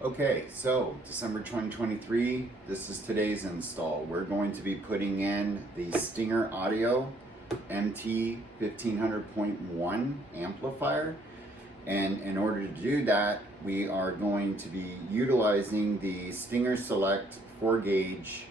Okay, so December 2023, this is today's install. We're going to be putting in the Stinger Audio MT 1500.1 amplifier. And in order to do that, we are going to be utilizing the Stinger Select 4-gauge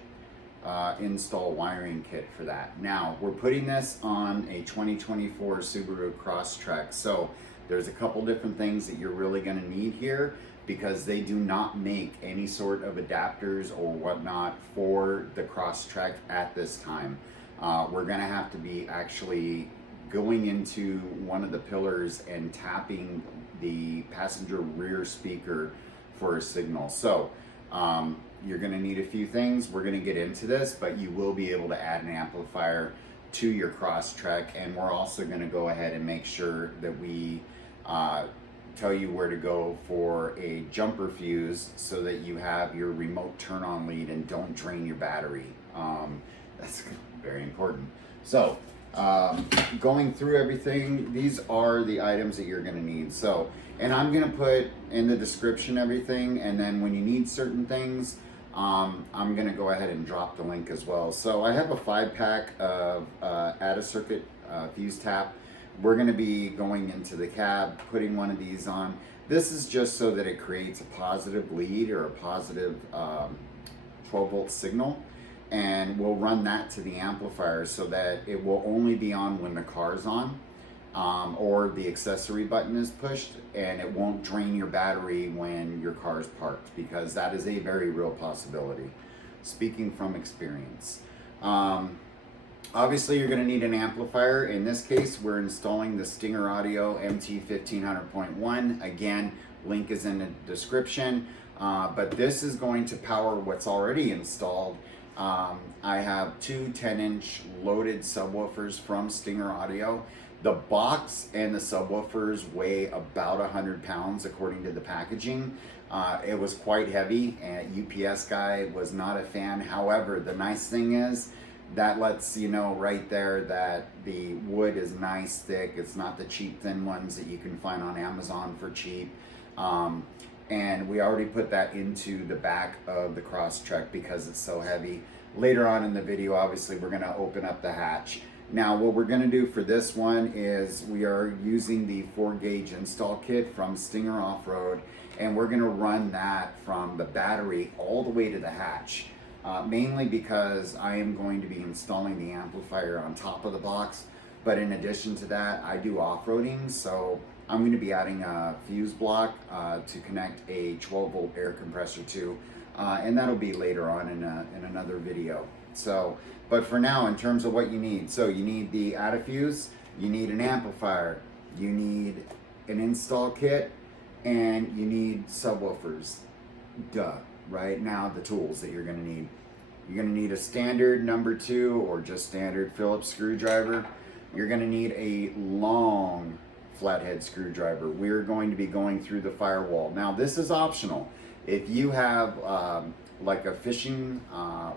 install wiring kit for that. Now, we're putting this on a 2024 Subaru Crosstrek. So there's a couple different things that you're really going to need here, because they do not make any sort of adapters or whatnot for the Crosstrek at this time. We're gonna have to be actually going into one of the pillars and tapping the passenger rear speaker for a signal. So you're gonna need a few things. We're gonna get into this, but you will be able to add an amplifier to your Crosstrek, and we're also gonna go ahead and make sure that we tell you where to go for a jumper fuse so that you have your remote turn on lead and don't drain your battery. That's very important. So going through everything, these are the items that you're going to need. So, and I'm going to put in the description everything, and then when you need certain things, I'm going to go ahead and drop the link as well. So I have a 5-pack of add a circuit fuse tap. We're going to be going into the cab, putting one of these on. This is just so that it creates a positive lead or a positive 12-volt signal, and we'll run that to the amplifier so that it will only be on when the car's on, or the accessory button is pushed, and it won't drain your battery when your car is parked, because that is a very real possibility, speaking from experience. Obviously, you're going to need an amplifier. In this case, we're installing the Stinger Audio MT 1500.1. Again, link is in the description. But this is going to power what's already installed. I have two 10-inch loaded subwoofers from Stinger Audio. The box and the subwoofers weigh about 100 pounds according to the packaging. It was quite heavy, and UPS guy was not a fan. However, the nice thing is, that lets you know right there that the wood is nice, thick. It's not the cheap thin ones that you can find on Amazon for cheap. And we already put that into the back of the Crosstrek because it's so heavy. Later on in the video, obviously, we're gonna open up the hatch. Now, what we're gonna do for this one is we are using the 4-gauge install kit from Stinger Off-Road, and we're gonna run that from the battery all the way to the hatch. Mainly because I am going to be installing the amplifier on top of the box, but in addition to that, I do off-roading, so I'm going to be adding a fuse block to connect a 12-volt air compressor to, and that'll be later on in another video. So, but for now, in terms of what you need, so you need the add a fuse, you need an amplifier, you need an install kit, and you need subwoofers. Duh. Right now, the tools that you're going to need. You're going to need a standard number 2 or just standard Phillips screwdriver. You're going to need a long flathead screwdriver. We're going to be going through the firewall. Now, this is optional. If you have like a fishing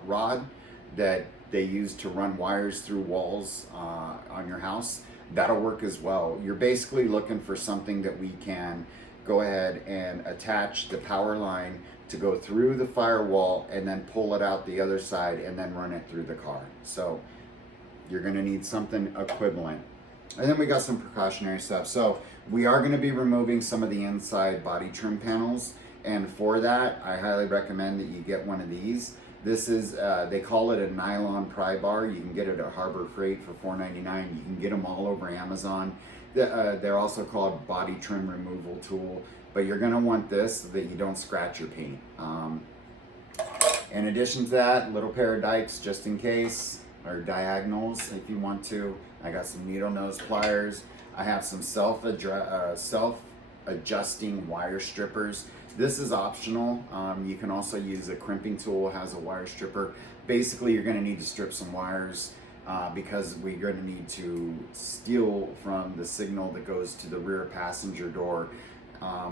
rod that they use to run wires through walls on your house, that'll work as well. You're basically looking for something that we can go ahead and attach the power line to go through the firewall and then pull it out the other side and then run it through the car. So you're gonna need something equivalent. And then we got some precautionary stuff. So we are gonna be removing some of the inside body trim panels. And for that, I highly recommend that you get one of these. This is, they call it a nylon pry bar. You can get it at Harbor Freight for $4.99. You can get them all over Amazon. They're also called body trim removal tool, but you're gonna want this so that you don't scratch your paint. In addition to that, little pair of dikes just in case, or diagonals if you want to. I got some needle nose pliers. I have some self-adjusting wire strippers. This is optional. You can also use a crimping tool, has a wire stripper. Basically, you're gonna need to strip some wires because we're going to need to steal from the signal that goes to the rear passenger door,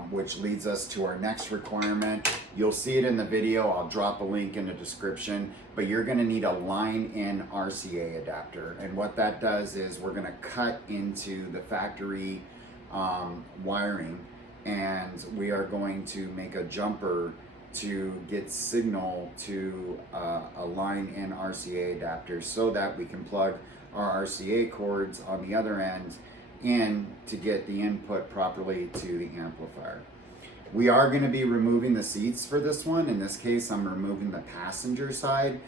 which leads us to our next requirement. You'll see it in the video. I'll drop a link in the description, but you're going to need a line-in RCA adapter. And what that does is we're going to cut into the factory wiring and we are going to make a jumper to get signal to a line in RCA adapter so that we can plug our RCA cords on the other end in to get the input properly to the amplifier. We are going to be removing the seats for this one. In this case, I'm removing the passenger side.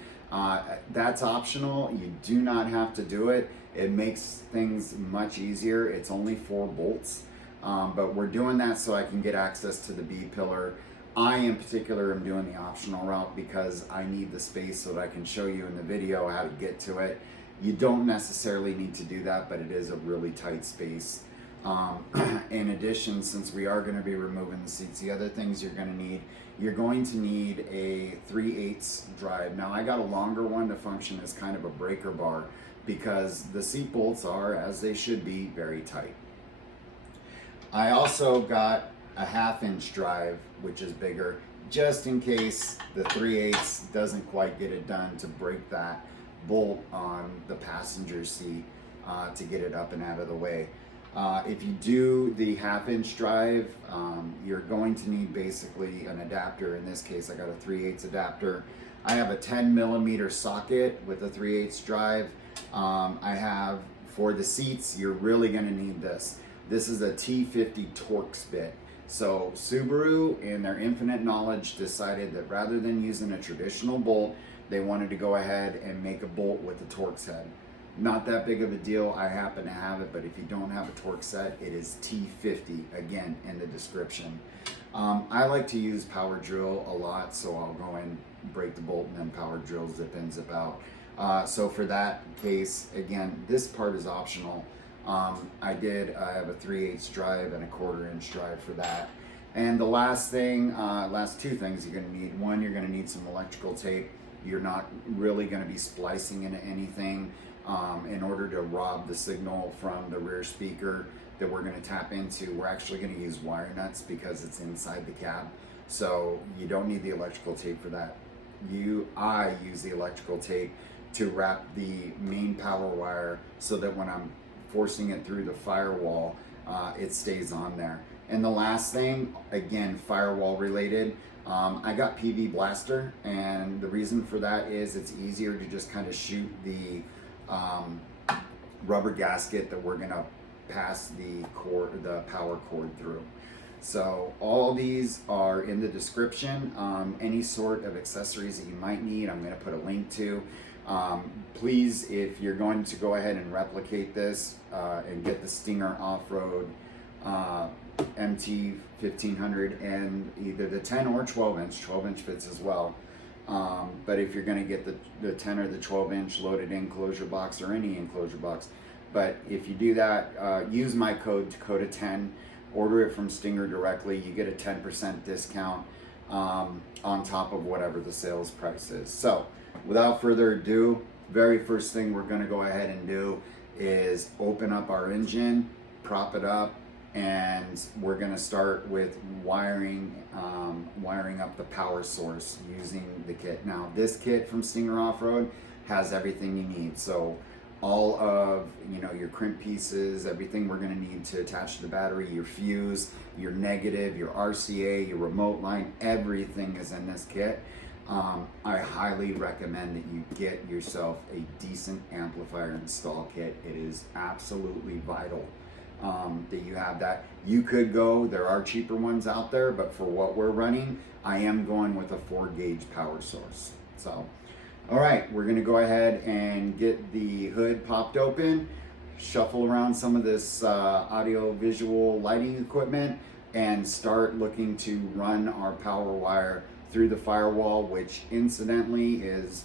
That's optional. You do not have to do it. It makes things much easier. It's only 4 bolts, but we're doing that so I can get access to the B pillar. I, in particular, am doing the optional route because I need the space so that I can show you in the video how to get to it. You don't necessarily need to do that, but it is a really tight space. In addition, since we are going to be removing the seats, the other things you're going to need a 3/8 drive. Now, I got a longer one to function as kind of a breaker bar because the seat bolts are, as they should be, very tight. I also got a 1/2-inch drive, which is bigger, just in case the 3/8 doesn't quite get it done to break that bolt on the passenger seat to get it up and out of the way. If you do the 1/2-inch drive, you're going to need basically an adapter. In this case, I got a 3/8 adapter. I have a 10mm socket with a 3/8 drive. I have, for the seats, you're really going to need this. This is a T50 Torx bit. So Subaru, in their infinite knowledge, decided that rather than using a traditional bolt, they wanted to go ahead and make a bolt with a Torx head. Not that big of a deal. I happen to have it, but if you don't have a Torx set, it is T50, again, in the description. I like to use power drill a lot, so I'll go and break the bolt and then power drill, zip in, zip out. So for that case, again, this part is optional. I have a 3/8 drive and a 1/4-inch drive for that. And the last two things you're gonna need. One, you're gonna need some electrical tape. You're not really gonna be splicing into anything in order to rob the signal from the rear speaker that we're gonna tap into. We're actually gonna use wire nuts because it's inside the cab. So you don't need the electrical tape for that. I use the electrical tape to wrap the main power wire so that when I'm forcing it through the firewall, it stays on there. And the last thing, again, firewall related, I got PV Blaster, and the reason for that is it's easier to just kind of shoot the rubber gasket that we're gonna pass the power cord through. So all these are in the description. Any sort of accessories that you might need, I'm gonna put a link to. Please, if you're going to go ahead and replicate this and get the Stinger Off-Road MT 1500 and either the 10 or 12-inch, 12-inch fits as well. But if you're going to get the 10 or the 12-inch loaded enclosure box or any enclosure box, but if you do that, use my code, Dakota10, order it from Stinger directly, you get a 10% discount on top of whatever the sales price is. So without further ado, very first thing we're going to go ahead and do is open up our engine, prop it up, and we're going to start with wiring up the power source using the kit. Now, this kit from Stinger Off-Road has everything you need. So all of your crimp pieces, everything we're going to need to attach to the battery, your fuse, your negative, your RCA, your remote line, everything is in this kit. I highly recommend that you get yourself a decent amplifier install kit. It is absolutely vital that you have that. You could go, there are cheaper ones out there, but for what we're running, I am going with a 4-gauge power source. So, all right, we're gonna go ahead and get the hood popped open, shuffle around some of this audio visual lighting equipment, and start looking to run our power wire through the firewall, which incidentally is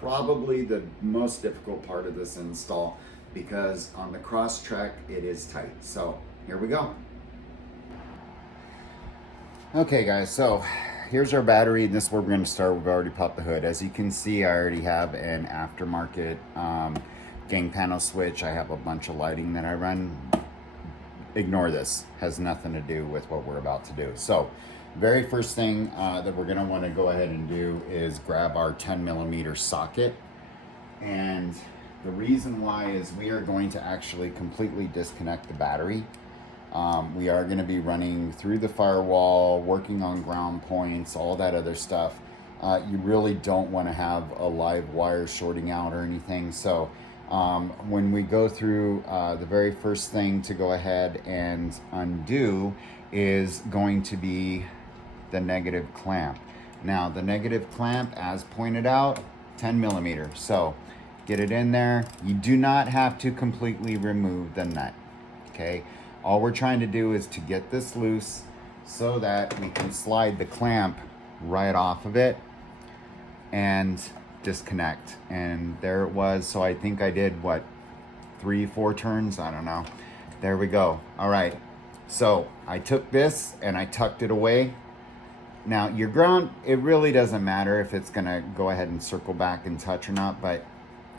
probably the most difficult part of this install because on the Crosstrek it is tight. So here we go. Okay guys, so here's our battery, and this is where we're going to start. We've already popped the hood. As you can see, I already have an aftermarket gang panel switch. I have a bunch of lighting that I run. Ignore this, has nothing to do with what we're about to do. So very first thing that we're going to want to go ahead and do is grab our 10mm socket. And the reason why is we are going to actually completely disconnect the battery. We are going to be running through the firewall, working on ground points, all that other stuff. You really don't want to have a live wire shorting out or anything. So when we go through, the very first thing to go ahead and undo is going to be the negative clamp. Now the negative clamp, as pointed out, 10 millimeter. So get it in there. You do not have to completely remove the nut, okay? All we're trying to do is to get this loose so that we can slide the clamp right off of it and disconnect. And there it was. So I think I did what, 3-4 turns, I don't know. There we go. All right, so I took this and I tucked it away. Now your ground, it really doesn't matter if it's gonna go ahead and circle back and touch or not, but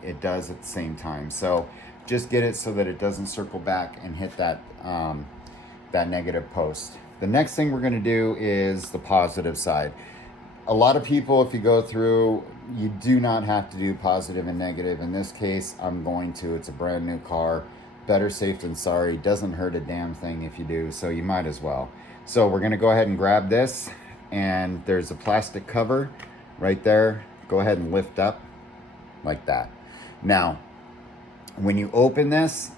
it does at the same time. So just get it so that it doesn't circle back and hit that that negative post. The next thing we're gonna do is the positive side. A lot of people, if you go through, you do not have to do positive and negative. In this case, I'm going to. It's a brand new car. Better safe than sorry. Doesn't hurt a damn thing if you do, so you might as well. So we're gonna go ahead and grab this, and there's a plastic cover right there. Go ahead and lift up like that. Now, when you open this,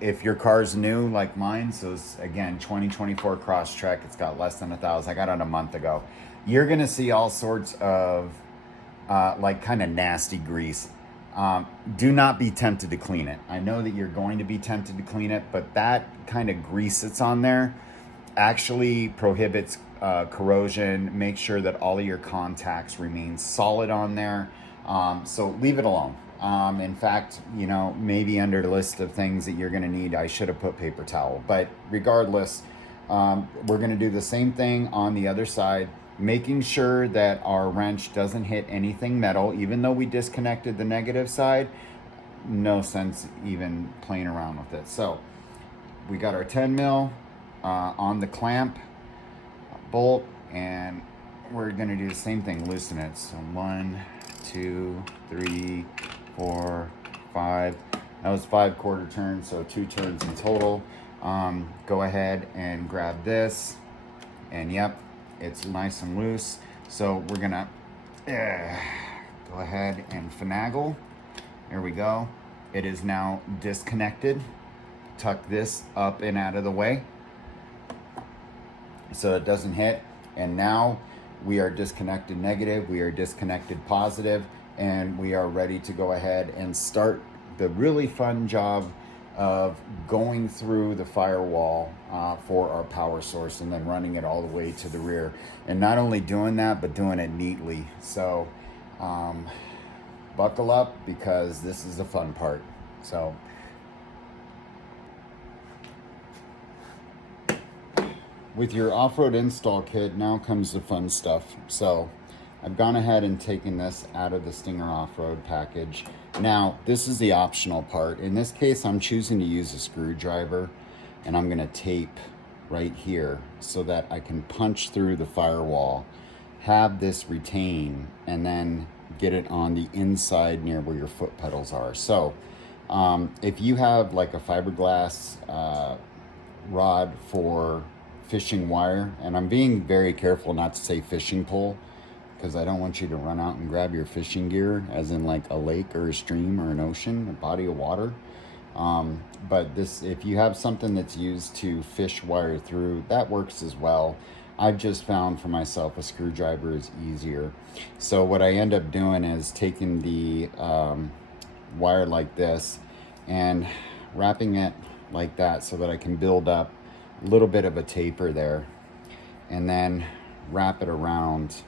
if your car's new like mine, so it's, again, 2024 Crosstrek, it's got less than 1,000. I got it a month ago. You're gonna see all sorts of like kind of nasty grease. Do not be tempted to clean it. I know that you're going to be tempted to clean it, but that kind of grease that's on there actually prohibits corrosion. Make sure that all of your contacts remain solid on there. So leave it alone. In fact, you know, maybe under the list of things that you're gonna need, I should have put paper towel, but regardless, we're gonna do the same thing on the other side, making sure that our wrench doesn't hit anything metal. Even though we disconnected the negative side, no sense even playing around with it. So we got our 10 mil on the clamp bolt, and we're gonna do the same thing, loosen it. So 1, 2, 3, 4, 5. That was 5 quarter turns, so 2 turns in total. Go ahead and grab this, and yep, it's nice and loose. So we're gonna go ahead and finagle. There we go. It is now disconnected. Tuck this up and out of the way so it doesn't hit. And now we are disconnected negative, we are disconnected positive, and we are ready to go ahead and start the really fun job of going through the firewall for our power source and then running it all the way to the rear. And not only doing that, but doing it neatly. So buckle up, because this is the fun part. So with your off-road install kit, now comes the fun stuff. So I've gone ahead and taken this out of the Stinger off-road package. Now, this is the optional part. In this case, I'm choosing to use a screwdriver, and I'm gonna tape right here so that I can punch through the firewall, have this retain, and then get it on the inside near where your foot pedals are. So if you have like a fiberglass rod for fishing wire, and I'm being very careful not to say fishing pole, because I don't want you to run out and grab your fishing gear, as in like a lake or a stream or an ocean, a body of water. But this, if you have something that's used to fish wire through, that works as well. I've just found for myself a screwdriver is easier. So what I end up doing is taking the wire like this and wrapping it like that so that I can build up a little bit of a taper there, and then wrap it around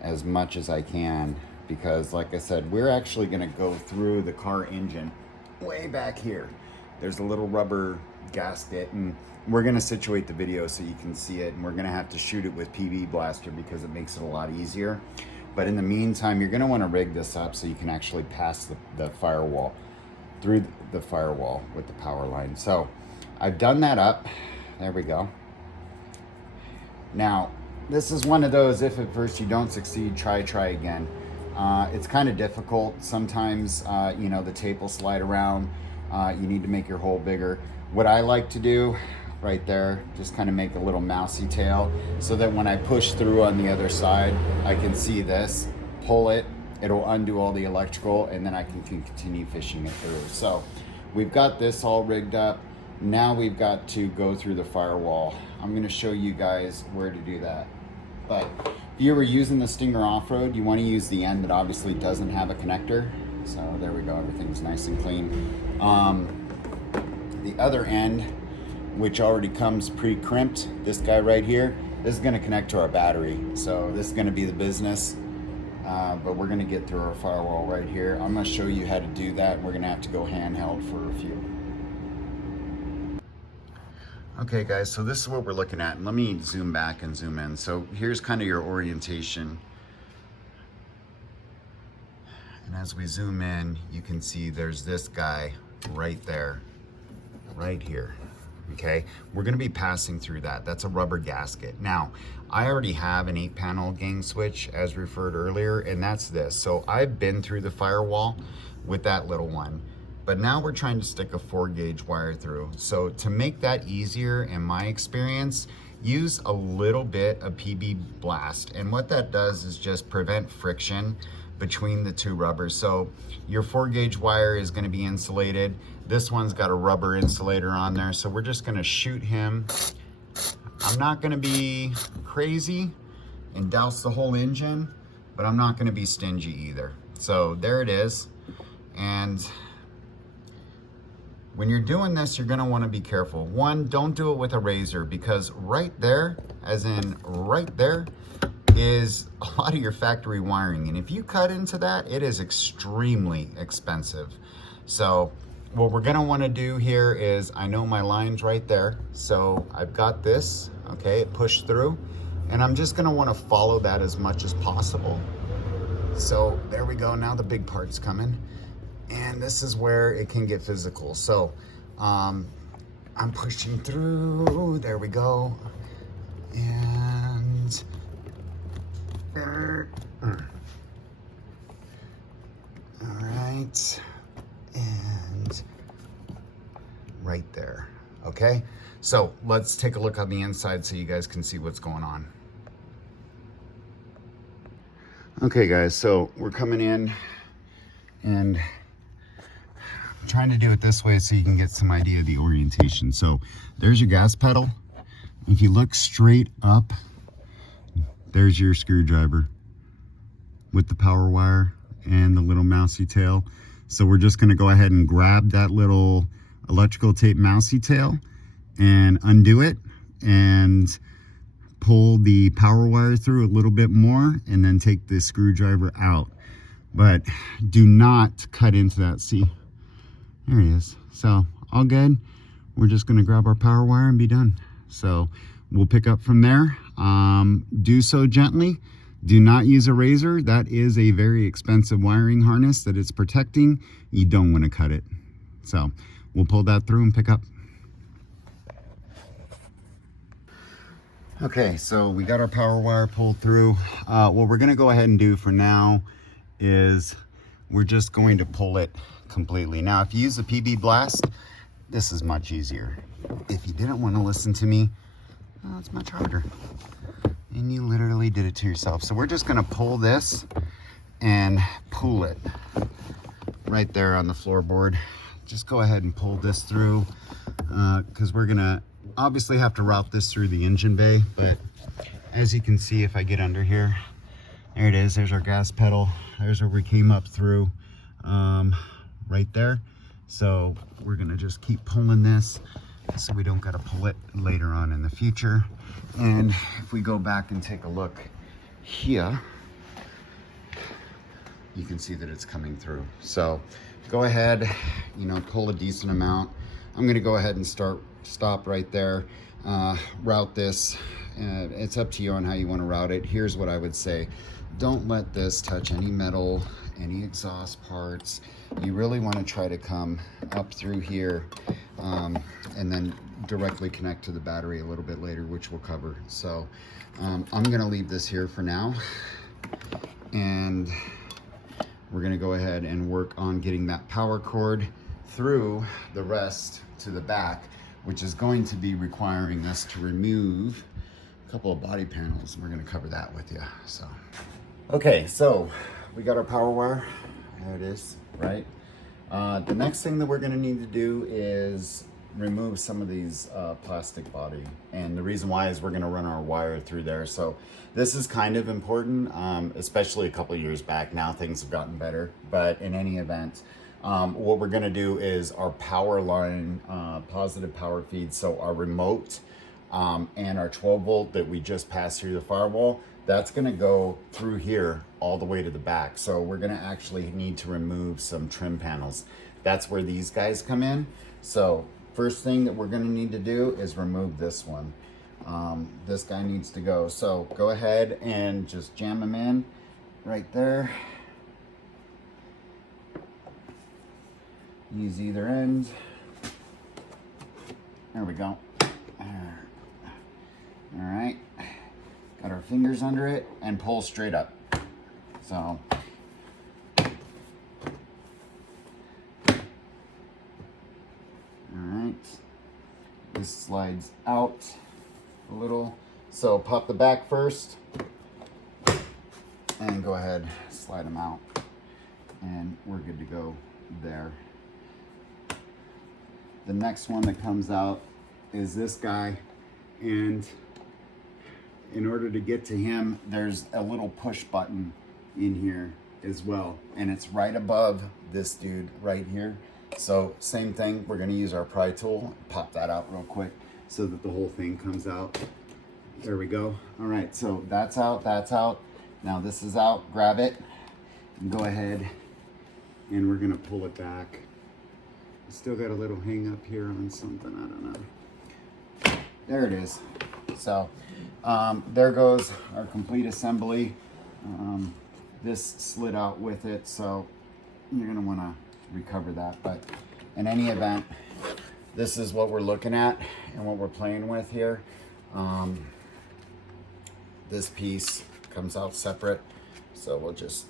as much as I can, because like I said, we're actually gonna go through the car engine way back here. There's a little rubber gasket, and we're gonna situate the video so you can see it, and we're gonna have to shoot it with PB Blaster because it makes it a lot easier. But in the meantime, you're gonna wanna rig this up so you can actually pass the firewall, through the firewall with the power line. So I've done that up. There we go. Now, this is one of those, if at first you don't succeed, try again. It's kind of difficult. Sometimes, the tape will slide around. You need to make your hole bigger. What I like to do, right there. Just kind of make a little mousy tail so that when I push through on the other side, I can see this, pull it, it'll undo all the electrical, and then I can continue fishing it through. So we've got this all rigged up. Now we've got to go through the firewall. I'm going to show you guys where to do that. But if you were using the Stinger off-road, you want to use the end that obviously doesn't have a connector. So there we go, everything's nice and clean. The other end, which already comes pre-crimped, this guy right here, this is going to connect to our battery. So this is going to be the business. But we're going to get through our firewall right here. I'm going to show you how to do that. We're going to have to go handheld for a few. Okay guys, so this is what we're looking at, and let me zoom back and zoom in. So here's kind of your orientation. And as we zoom in, you can see there's this guy right there, right here. Okay, we're gonna be passing through that. That's a rubber gasket. Now, I already have an 8-panel gang switch as referred earlier, and that's this. So I've been through the firewall with that little one. But now we're trying to stick a 4-gauge wire through. So to make that easier, in my experience, use a little bit of PB Blast. And what that does is just prevent friction between the two rubbers. So your 4-gauge wire is going to be insulated. This one's got a rubber insulator on there. So we're just going to shoot him. I'm not going to be crazy and douse the whole engine, but I'm not going to be stingy either. So there it is. And when you're doing this, you're gonna wanna be careful. One, don't do it with a razor, because right there, as in right there, is a lot of your factory wiring. And if you cut into that, it is extremely expensive. So what we're gonna wanna do here is, I know my line's right there. So I've got this, okay, it pushed through. And I'm just gonna wanna follow that as much as possible. So there we go, now the big part's coming. And this is where it can get physical. So I'm pushing through, there we go. And all right, and right there, okay? So let's take a look on the inside so you guys can see what's going on. Okay guys, so we're coming in, and I'm trying to do it this way so you can get some idea of the orientation. So there's your gas pedal. If you look straight up, there's your screwdriver with the power wire and the little mousy tail. So we're just gonna go ahead and grab that little electrical tape mousy tail and undo it and pull the power wire through a little bit more and then take the screwdriver out. But do not cut into that. See, there it is. So all good. We're just gonna grab our power wire and be done. So we'll pick up from there. Do so gently. Do not use a razor. That is a very expensive wiring harness that it's protecting. You don't want to cut it. So we'll pull that through and pick up. Okay, so we got our power wire pulled through. What we're gonna go ahead and do for now is we're just going to pull it completely. Now, if you use the PB Blast, this is much easier. If you didn't want to listen to me, well, it's much harder. And you literally did it to yourself. So we're just gonna pull this and pull it right there on the floorboard. Just go ahead and pull this through, because we're gonna obviously have to route this through the engine bay. But as you can see, if I get under here, there it is. There's our gas pedal. There's where we came up through, right there. So we're gonna just keep pulling this so we don't gotta pull it later on in the future. And if we go back and take a look here, you can see that it's coming through. So go ahead, pull a decent amount. I'm gonna go ahead and stop right there, route this. It's up to you on how you wanna route it. Here's what I would say. Don't let this touch any metal, any exhaust parts. You really want to try to come up through here, and then directly connect to the battery a little bit later, which we'll cover. So I'm going to leave this here for now, and we're going to go ahead and work on getting that power cord through the rest to the back. which is going to be requiring us to remove a couple of body panels. We're going to cover that with you. So, okay, so we got our power wire. There it is, right? The next thing that we're going to need to do is remove some of these plastic body, and the reason why is we're going to run our wire through there. So this is kind of important, especially a couple of years back. Now things have gotten better, but in any event, what we're going to do is our power line, positive power feed, so our remote and our 12 volt that we just passed through the firewall, that's going to go through here all the way to the back. So we're going to actually need to remove some trim panels. That's where these guys come in. So first thing that we're going to need to do is remove this one. This guy needs to go. So go ahead and just jam them in right there. Use either end. There we go. All right. Got our fingers under it and pull straight up. So, all right. This slides out a little. So pop the back first and go ahead, slide them out, and we're good to go there. The next one that comes out is this guy, and in order to get to him, there's a little push button in here as well, and it's right above this dude right here. So same thing, we're going to use our pry tool, pop that out real quick so that the whole thing comes out. There we go. All right, so that's out, that's out. Now this is out, grab it and go ahead, and we're going to pull it back. Still got a little hang up here on something, I don't know. There it is. So there goes our complete assembly. This slid out with it, so you're going to want to recover that. But in any event, this is what we're looking at and what we're playing with here. This piece comes out separate, so we'll just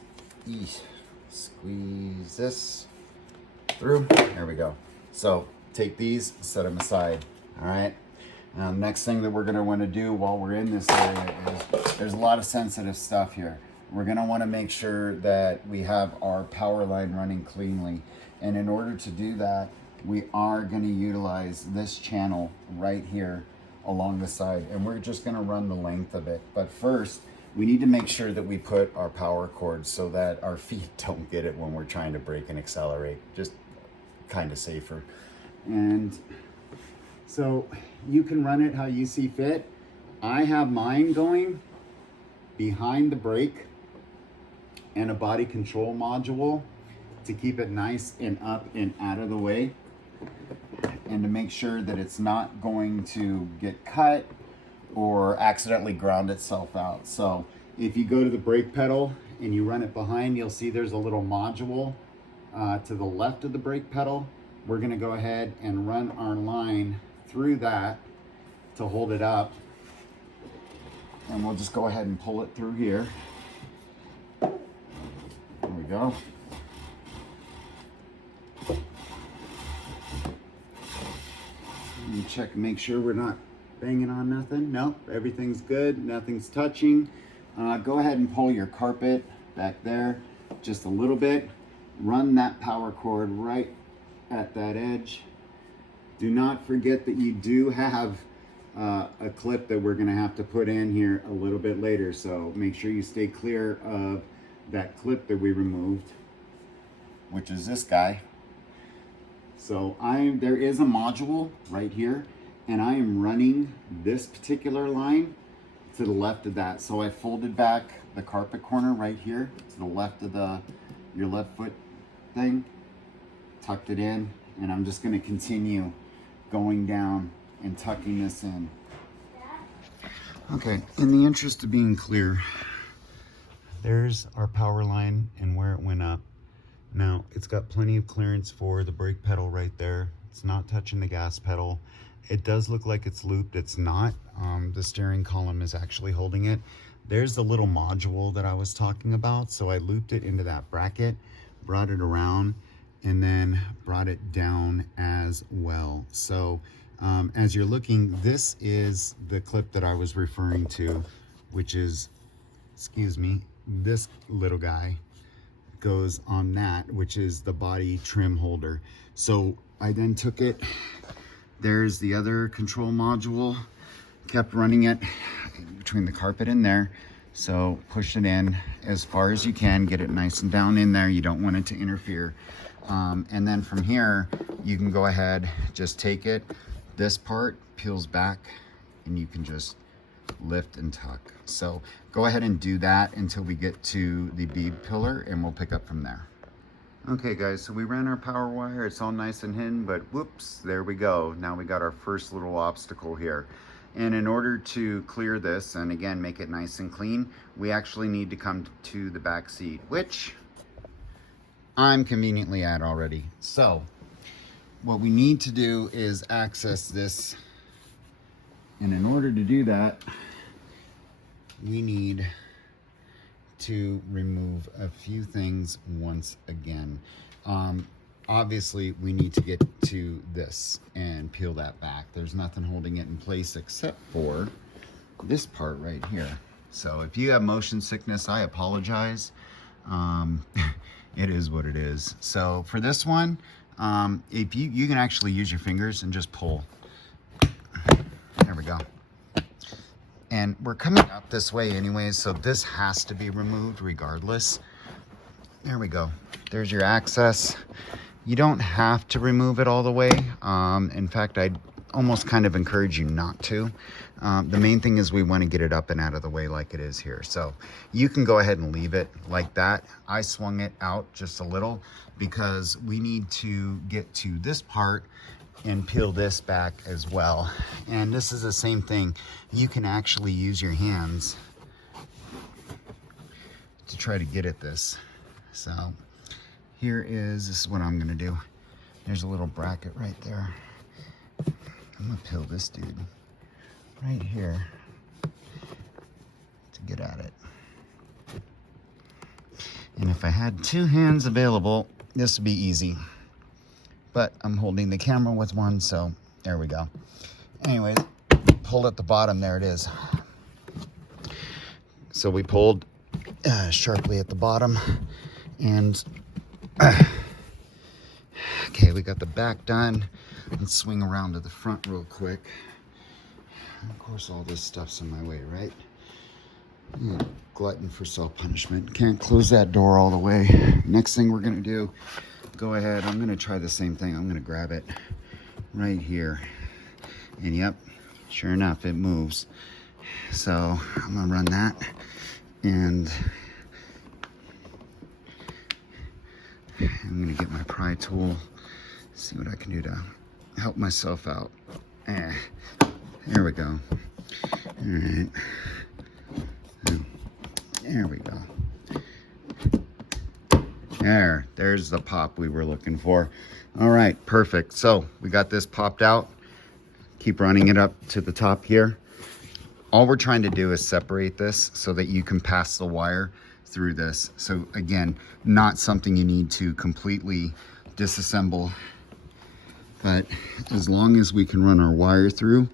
squeeze this through. There we go. So take these, set them aside. All right. Next thing that we're going to want to do while we're in this area is there's a lot of sensitive stuff here. We're going to want to make sure that we have our power line running cleanly. And in order to do that, we are going to utilize this channel right here along the side. And we're just going to run the length of it. But first, we need to make sure that we put our power cord so that our feet don't get it when we're trying to brake and accelerate. Just kind of safer. And so you can run it how you see fit. I have mine going behind the brake and a body control module to keep it nice and up and out of the way, and to make sure that it's not going to get cut or accidentally ground itself out. So if you go to the brake pedal and you run it behind, you'll see there's a little module to the left of the brake pedal. We're going to go ahead and run our line through that to hold it up, and we'll just go ahead and pull it through here. There we go. And check and make sure we're not banging on nothing. No, everything's good, nothing's touching. Go ahead and pull your carpet back there just a little bit. Run that power cord right at that edge. Do not forget that you do have a clip that we're going to have to put in here a little bit later, so make sure you stay clear of that clip that we removed, which is this guy. So there is a module right here, and I am running this particular line to the left of that. So I folded back the carpet corner right here to the left of your left foot thing, tucked it in, and I'm just going to continue going down and tucking this in. Okay, in the interest of being clear, there's our power line and where it went up. Now, it's got plenty of clearance for the brake pedal right there. It's not touching the gas pedal. It does look like it's looped. It's not. The steering column is actually holding it. There's the little module that I was talking about. So I looped it into that bracket, brought it around, and then brought it down as well. So As you're looking, this is the clip that I was referring to, which is, excuse me, this little guy goes on that, which is the body trim holder. So I then took it, there's the other control module, kept running it between the carpet and there. So push it in as far as you can, get it nice and down in there. You don't want it to interfere. And then from here, you can go ahead, just take it. This part peels back and you can just lift and tuck. So go ahead and do that until we get to the bead pillar and we'll pick up from there. Okay guys, so we ran our power wire. It's all nice and hidden, but whoops, there we go. Now we got our first little obstacle here. And in order to clear this, and again, make it nice and clean, we actually need to come to the back seat, which I'm conveniently at already. So what we need to do is access this. And in order to do that, we need to remove a few things once again. Obviously, we need to get to this and peel that back. There's nothing holding it in place except for this part right here. So if you have motion sickness, I apologize. It is what it is. So for this one, if you can actually use your fingers and just pull. There we go. And we're coming up this way anyways, so this has to be removed regardless. There we go. There's your access. You don't have to remove it all the way. In fact, I'd almost kind of encourage you not to. The main thing is we want to get it up and out of the way like it is here. So you can go ahead and leave it like that. I swung it out just a little because we need to get to this part and peel this back as well. And this is the same thing. You can actually use your hands to try to get at this. So this is what I'm gonna do. There's a little bracket right there. I'm gonna peel this dude right here to get at it. And if I had two hands available, this would be easy. But I'm holding the camera with one, so there we go. Anyways, pulled at the bottom, there it is. So we pulled sharply at the bottom, and okay, we got the back done. Let's swing around to the front real quick. Of course, all this stuff's in my way, right? I'm a glutton for self-punishment. Can't close that door all the way. Next thing we're gonna do, go ahead, I'm gonna try the same thing. I'm gonna grab it right here. And yep, sure enough, it moves. So I'm gonna run that and I'm gonna get my pry tool, see what I can do to help myself out. There we go. All right. There we go. There's the pop we were looking for. All right, perfect. So we got this popped out. Keep running it up to the top here. All we're trying to do is separate this so that you can pass the wire through this. So again, not something you need to completely disassemble, but as long as we can run our wire through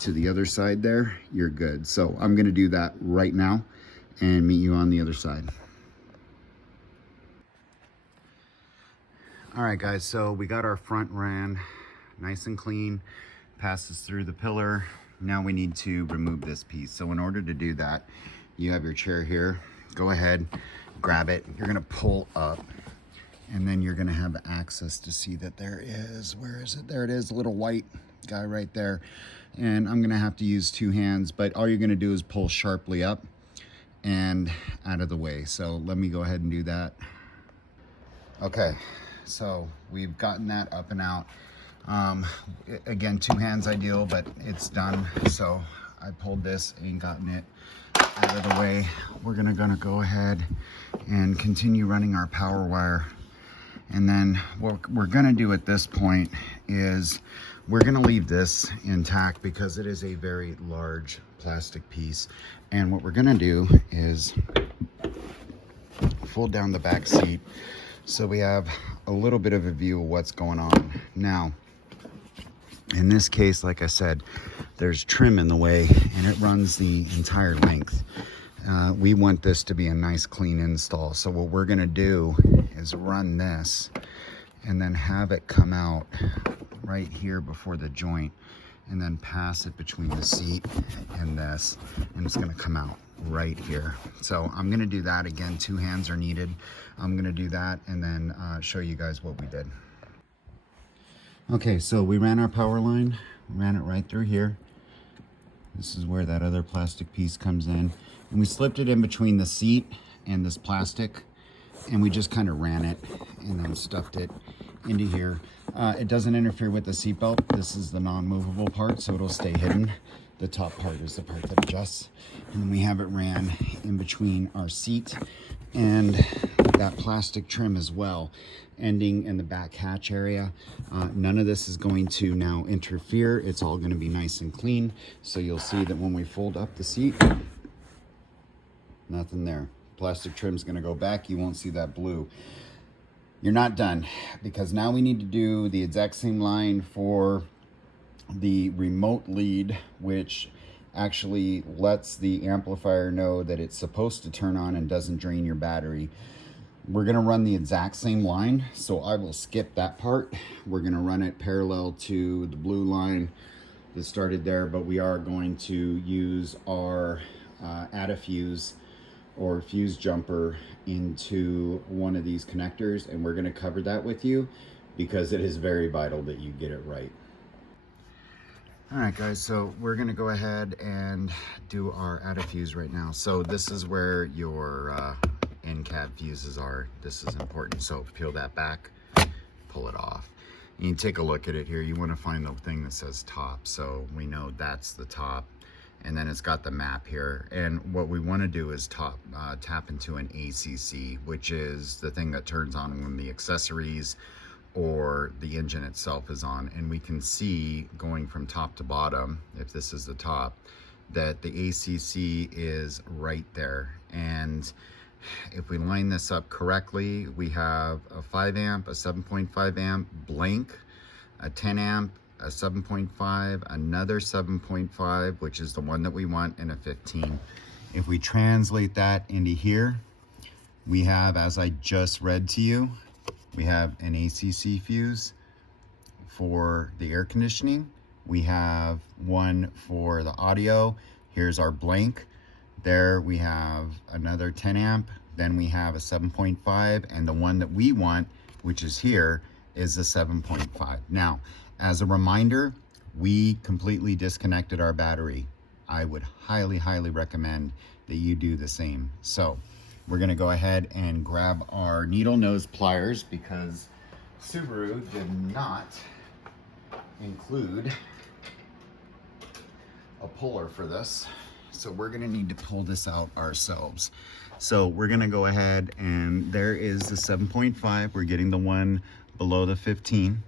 to the other side there, you're good. So I'm gonna do that right now and meet you on the other side. All right guys, so we got our front ran nice and clean, passes through the pillar. Now we need to remove this piece. So in order to do that, you have your chair here. Go ahead, grab it. You're gonna pull up and then you're gonna have access to see that there is, where is it? There it is, the little white guy right there. And I'm gonna have to use two hands, but all you're gonna do is pull sharply up and out of the way. So let me go ahead and do that. Okay, so we've gotten that up and out. Again, two hands ideal, but it's done. So I pulled this and gotten it out of the way. We're gonna go ahead and continue running our power wire. And then what we're gonna do at this point is we're gonna leave this intact because it is a very large plastic piece. And what we're gonna do is fold down the back seat so we have a little bit of a view of what's going on. Now, In this case, like I said, there's trim in the way and it runs the entire length. We want this to be a nice clean install. So what we're gonna do is run this and then have it come out right here before the joint and then pass it between the seat and this, and it's gonna come out right here. So I'm gonna do that again. 2 hands are needed. I'm gonna do that and then show you guys what we did. Okay, so we ran our power line, ran it right through here. This is where that other plastic piece comes in. And we slipped it in between the seat and this plastic, and we just kind of ran it and then stuffed it into here. It doesn't interfere with the seat belt. This is the non-movable part, so it'll stay hidden. The top part is the part that adjusts. And then we have it ran in between our seat and that plastic trim as well, ending in the back hatch area. None of this is going to now interfere. It's all going to be nice and clean. So you'll see that when we fold up the seat, nothing there. Plastic trim's going to go back. You won't see that blue. You're not done, because now we need to do the exact same line for the remote lead, which actually lets the amplifier know that it's supposed to turn on and doesn't drain your battery. We're going to run the exact same line, so I will skip that part. We're going to run it parallel to the blue line that started there, but we are going to use our add a fuse or fuse jumper into one of these connectors, and we're going to cover that with you because it is very vital that you get it right. All right, guys, so we're going to go ahead and do our add a fuse right now. So this is where your end cap fuses are. This is important. So peel that back, pull it off. You can take a look at it here. You want to find the thing that says top. So we know that's the top. And then it's got the map here. And what we want to do is tap into an ACC, which is the thing that turns on when the accessories or the engine itself is on. And we can see going from top to bottom, if this is the top, that the ACC is right there. And if we line this up correctly, we have a 5 amp, a 7.5 amp blank, a 10 amp, a 7.5, another 7.5, which is the one that we want, and a 15. If we translate that into here, we have, as I just read to you, we have an ACC fuse for the air conditioning. We have one for the audio. Here's our blank. There we have another 10 amp. Then we have a 7.5, and the one that we want, which is here, is the 7.5. Now, as a reminder, we completely disconnected our battery. I would highly, highly recommend that you do the same. So we're gonna go ahead and grab our needle nose pliers, because Subaru did not include a puller for this. So we're gonna need to pull this out ourselves. So we're gonna go ahead, and there is the 7.5. We're getting the one below the 15.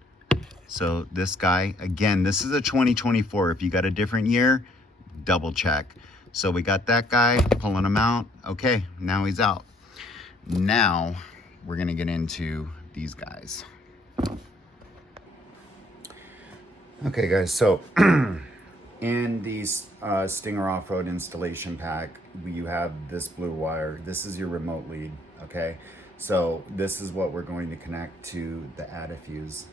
So this guy, again, this is a 2024. If you got a different year, double check. So we got that guy, pulling him out. Okay, now he's out. Now we're gonna get into these guys. Okay guys, so in the Stinger off-road installation pack, you have this blue wire. This is your remote lead, okay? So this is what we're going to connect to the add a fuse.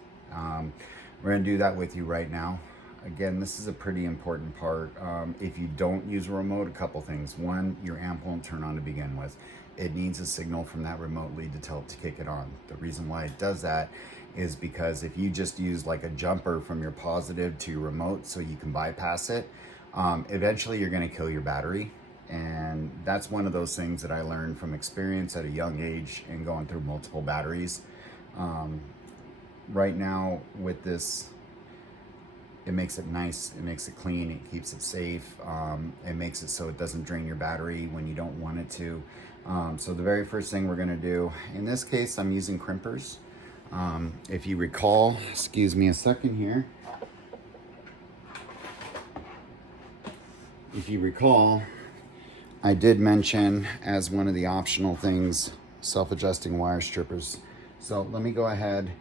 We're gonna do that with you right now. Again, this is a pretty important part. If you don't use a remote, a couple things. One, your amp won't turn on to begin with. It needs a signal from that remote lead to tell it to kick it on. The reason why it does that is because if you just use like a jumper from your positive to your remote so you can bypass it, eventually you're gonna kill your battery. And that's one of those things that I learned from experience at a young age and going through multiple batteries. Right now with this, it makes it nice, it makes it clean, it keeps it safe, it makes it so it doesn't drain your battery when you don't want it to. So the very first thing we're gonna do, in this case I'm using crimpers. If you recall, excuse me a second here. If you recall, I did mention as one of the optional things, self-adjusting wire strippers. So let me go ahead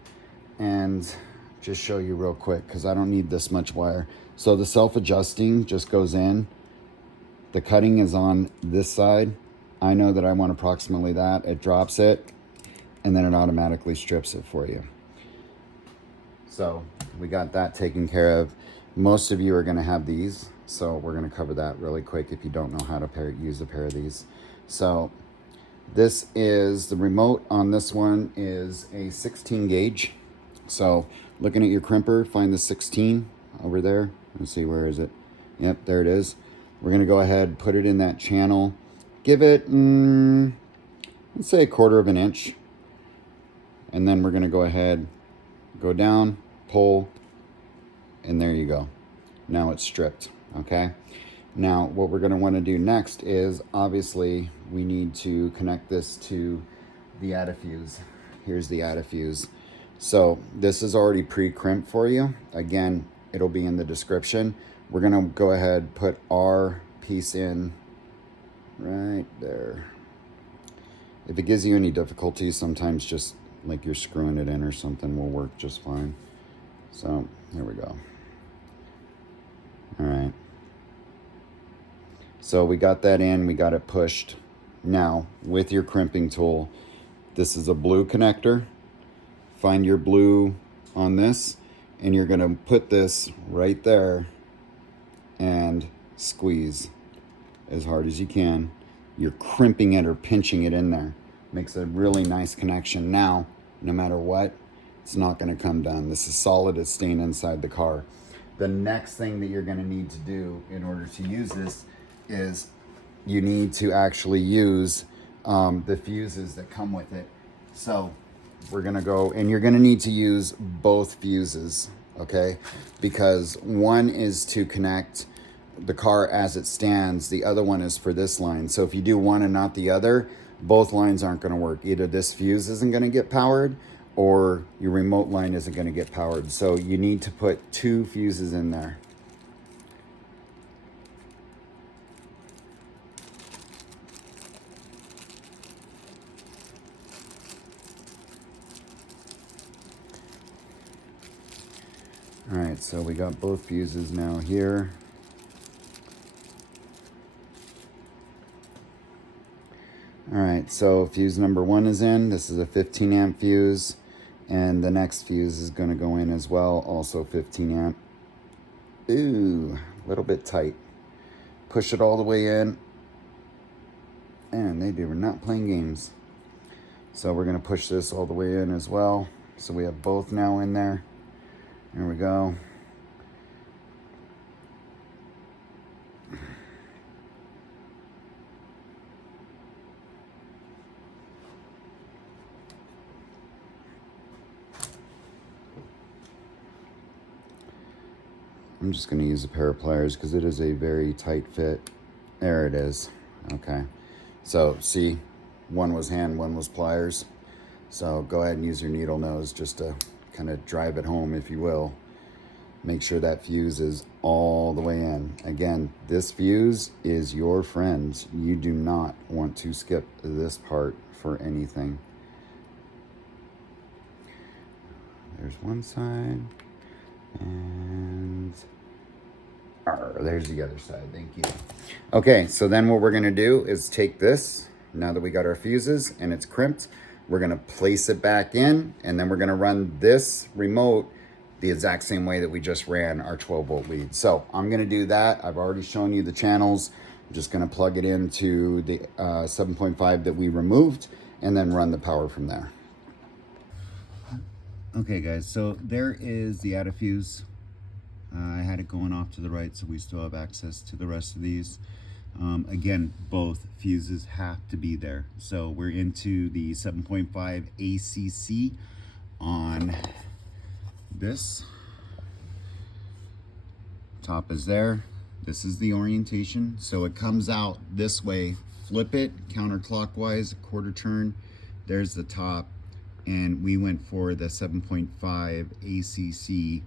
and just show you real quick because I don't need this much wire. So the self-adjusting just goes in. The cutting is on this side. I know that I want approximately that. It drops it, and then it automatically strips it for you. So we got that taken care of. Most of you are going to have these, so we're going to cover that really quick if you don't know how to use a pair of these. So this is the remote on this one is a 16 gauge. So looking at your crimper, find the 16 over there. Let's see, where is it? Yep, there it is. We're going to go ahead, put it in that channel. Give it, let's say 1/4 of an inch. And then we're going to go ahead, go down, pull, and there you go. Now it's stripped, okay? Now, what we're going to want to do next is, obviously, we need to connect this to the addafuse. Here's the addafuse. So this is already pre-crimped for you. Again, it'll be in the description. We're going to go ahead, put our piece in right there. If it gives you any difficulties, sometimes just like you're screwing it in or something will work just fine. So here we go. All right. So we got that in, we got it pushed. Now, with your crimping tool, this is a blue connector. Find your blue on this, and you're gonna put this right there and squeeze as hard as you can. You're crimping it or pinching it in there. Makes a really nice connection. Now, no matter what, it's not gonna come down. This is solid, it's staying inside the car. The next thing that you're gonna need to do in order to use this is you need to actually use the fuses that come with it. So we're gonna go, and you're gonna need to use both fuses, okay? Because one is to connect the car as it stands, the other one is for this line. So if you do one and not the other, both lines aren't gonna work. Either this fuse isn't gonna get powered or your remote line isn't gonna get powered. So you need to put 2 fuses in there. All right, so we got both fuses now here. All right, so fuse number 1 is in. This is a 15 amp fuse, and the next fuse is gonna go in as well, also 15 amp. Ooh, a little bit tight. Push it all the way in, and they were not playing games. So we're gonna push this all the way in as well. So we have both now in there. There we go. I'm just going to use a pair of pliers because it is a very tight fit. There it is. Okay. So see, one was hand, one was pliers. So go ahead and use your needle nose just to kind of drive it home, if you will. Make sure that fuse is all the way in. Again, this fuse is your friend. You do not want to skip this part for anything. There's one side, and there's the other side. Thank you. Okay, so then what we're gonna do is take this, now that we got our fuses and it's crimped, we're gonna place it back in, and then we're gonna run this remote the exact same way that we just ran our 12-volt lead. So I'm gonna do that. I've already shown you the channels. I'm just gonna plug it into the 7.5 that we removed and then run the power from there. Okay guys, so there is the addafuse. I had it going off to the right, so we still have access to the rest of these. Again, both fuses have to be there. So we're into the 7.5 ACC on this. Top is there. This is the orientation. So it comes out this way. Flip it counterclockwise, a quarter turn. There's the top. And we went for the 7.5 ACC,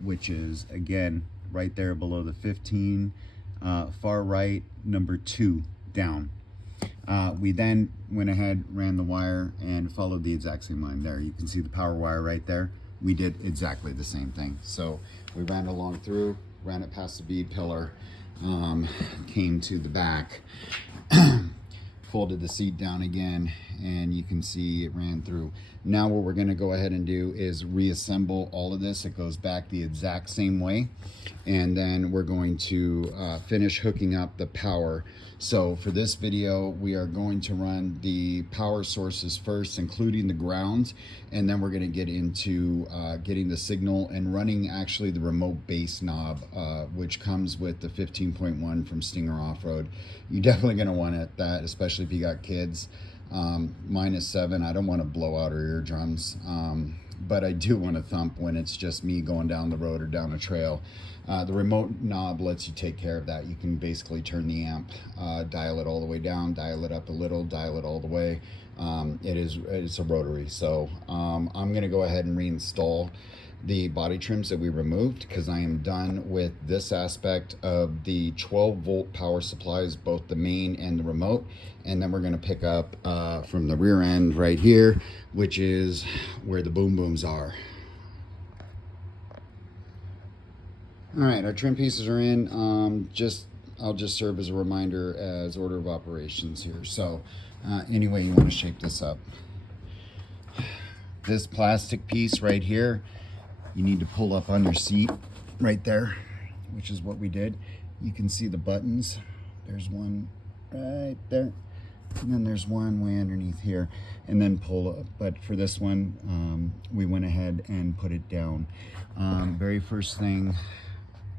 which is, again, right there below the 15, far right, number 2 down. We then went ahead, ran the wire, and followed the exact same line there. You can see the power wire right there. we did exactly the same thing. So we ran along through, ran it past the bead pillar, came to the back, folded the seat down again, and you can see it ran through. Now what we're going to go ahead and do is reassemble all of this. It goes back the exact same way, and then we're going to finish hooking up the power. So for this video, we are going to run the power sources first, including the ground, and then we're going to get into getting the signal and running actually the remote base knob, which comes with the 15.1 from Stinger Off-Road. You're definitely going to want that, especially if you got kids. Mine is 7. I don't want to blow out her eardrums, but I do want to thump when it's just me going down the road or down a trail. The remote knob lets you take care of that. You can basically turn the amp, dial it all the way down, dial it up a little, dial it all the way. It's a rotary. So I'm going to go ahead and reinstall the body trims that we removed, because I am done with this aspect of the 12-volt power supplies, both the main and the remote. And then we're going to pick up from the rear end right here, which is where the boom booms are. All right, our trim pieces are in. I'll just serve as a reminder as order of operations here. So anyway you want to shape this up, this plastic piece right here, you need to pull up on your seat right there, which is what we did. You can see the buttons. There's one right there, and then there's one way underneath here, and then pull up. But for this one, we went ahead and put it down. Very first thing,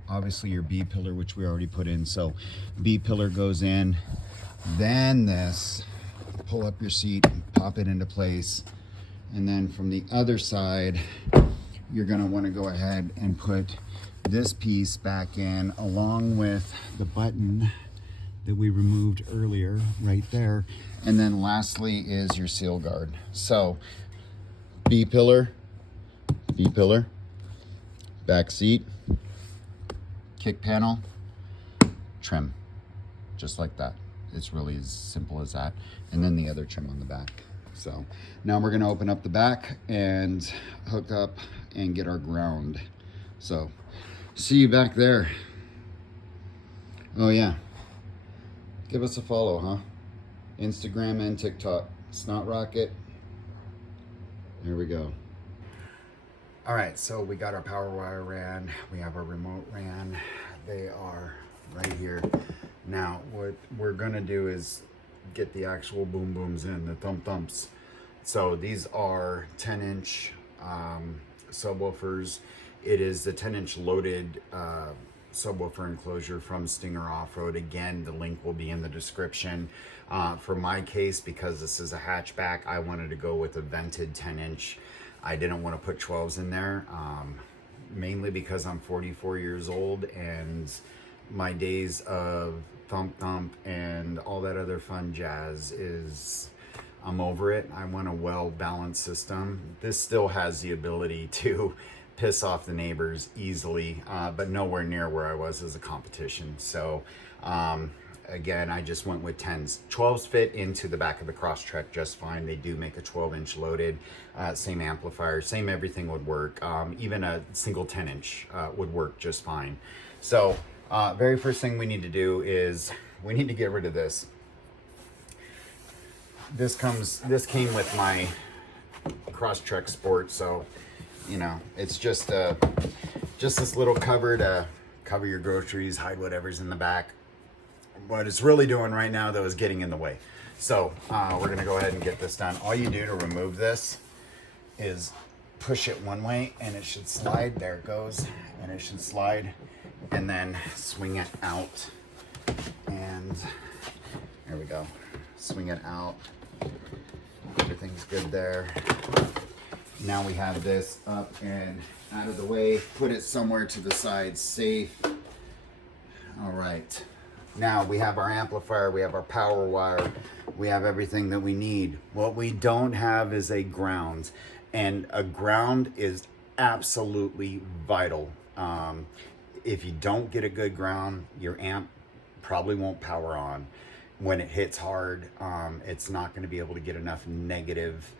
obviously your B pillar, which we already put in. So B pillar goes in, then this, pull up your seat, pop it into place, and then from the other side, you're going to want to go ahead and put this piece back in, along with the button that we removed earlier right there. And then lastly is your seal guard. So B pillar, back seat, kick panel, trim, just like that. It's really as simple as that. And then the other trim on the back. So now we're going to open up the back and hook up and get our ground. So see you back there. Oh yeah, give us a follow, huh? Instagram and TikTok, Snot Rocket. There we go. All right, so we got our power wire ran, we have our remote ran. They are right here. Now what we're gonna do is get the actual boom booms in, the thump thumps. So these are 10-inch subwoofers. It is the 10-inch loaded subwoofer enclosure from Stinger Off-Road. Again, the link will be in the description. For my case, because this is a hatchback, I wanted to go with a vented 10-inch. I didn't want to put 12s in there, mainly because I'm 44 years old and my days of thump thump and all that other fun jazz is, I'm over it. I want a well-balanced system. This still has the ability to piss off the neighbors easily, but nowhere near where I was as a competition. So again, I just went with 10s. 12s fit into the back of the Crosstrek just fine. They do make a 12-inch loaded, same amplifier, same everything would work. Even a single 10-inch would work just fine. So very first thing we need to do is we need to get rid of this. This came with my Crosstrek Sport, so you know it's just this little cover to cover your groceries, hide whatever's in the back. What it's really doing right now though is getting in the way. So we're gonna go ahead and get this done. All you do to remove this is push it one way and it should slide. There it goes, and it should slide, and then swing it out, and there we go. Swing it out. Everything's good there. Now we have this up and out of the way. Put it somewhere to the side, safe. All right. Now we have our amplifier, we have our power wire, we have everything that we need. What we don't have is a ground, and a ground is absolutely vital. If you don't get a good ground, your amp probably won't power on. When it hits hard, it's not going to be able to get enough negative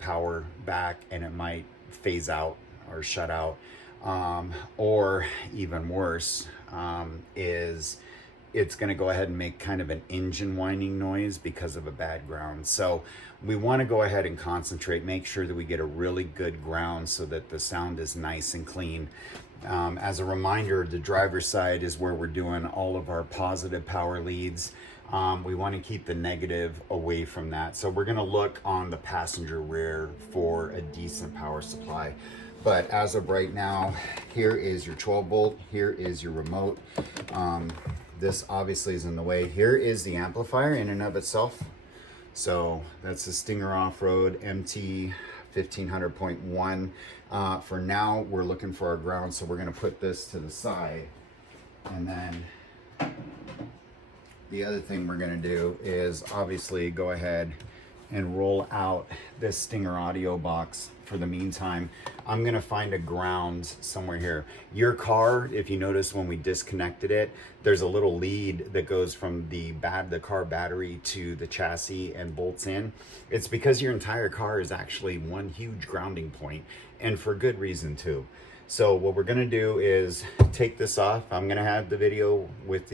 power back, and it might phase out or shut out. Or even worse, is it's going to go ahead and make kind of an engine whining noise because of a bad ground. So we want to go ahead and concentrate, make sure that we get a really good ground so that the sound is nice and clean. As a reminder, the driver's side is where we're doing all of our positive power leads. We want to keep the negative away from that. So we're going to look on the passenger rear for a decent power supply. But as of right now, here is your 12 volt, here is your remote. This obviously is in the way. Here is the amplifier in and of itself. So that's the Stinger Off-Road MT 1500.1. For now, we're looking for our ground, so we're gonna put this to the side. And then the other thing we're gonna do is obviously go ahead and roll out this Stinger audio box. For the meantime, I'm gonna find a ground somewhere here. Your car, if you notice when we disconnected it, there's a little lead that goes from the car battery to the chassis and bolts in. It's because your entire car is actually one huge grounding point, and for good reason too. So what we're gonna do is take this off. I'm gonna have the video with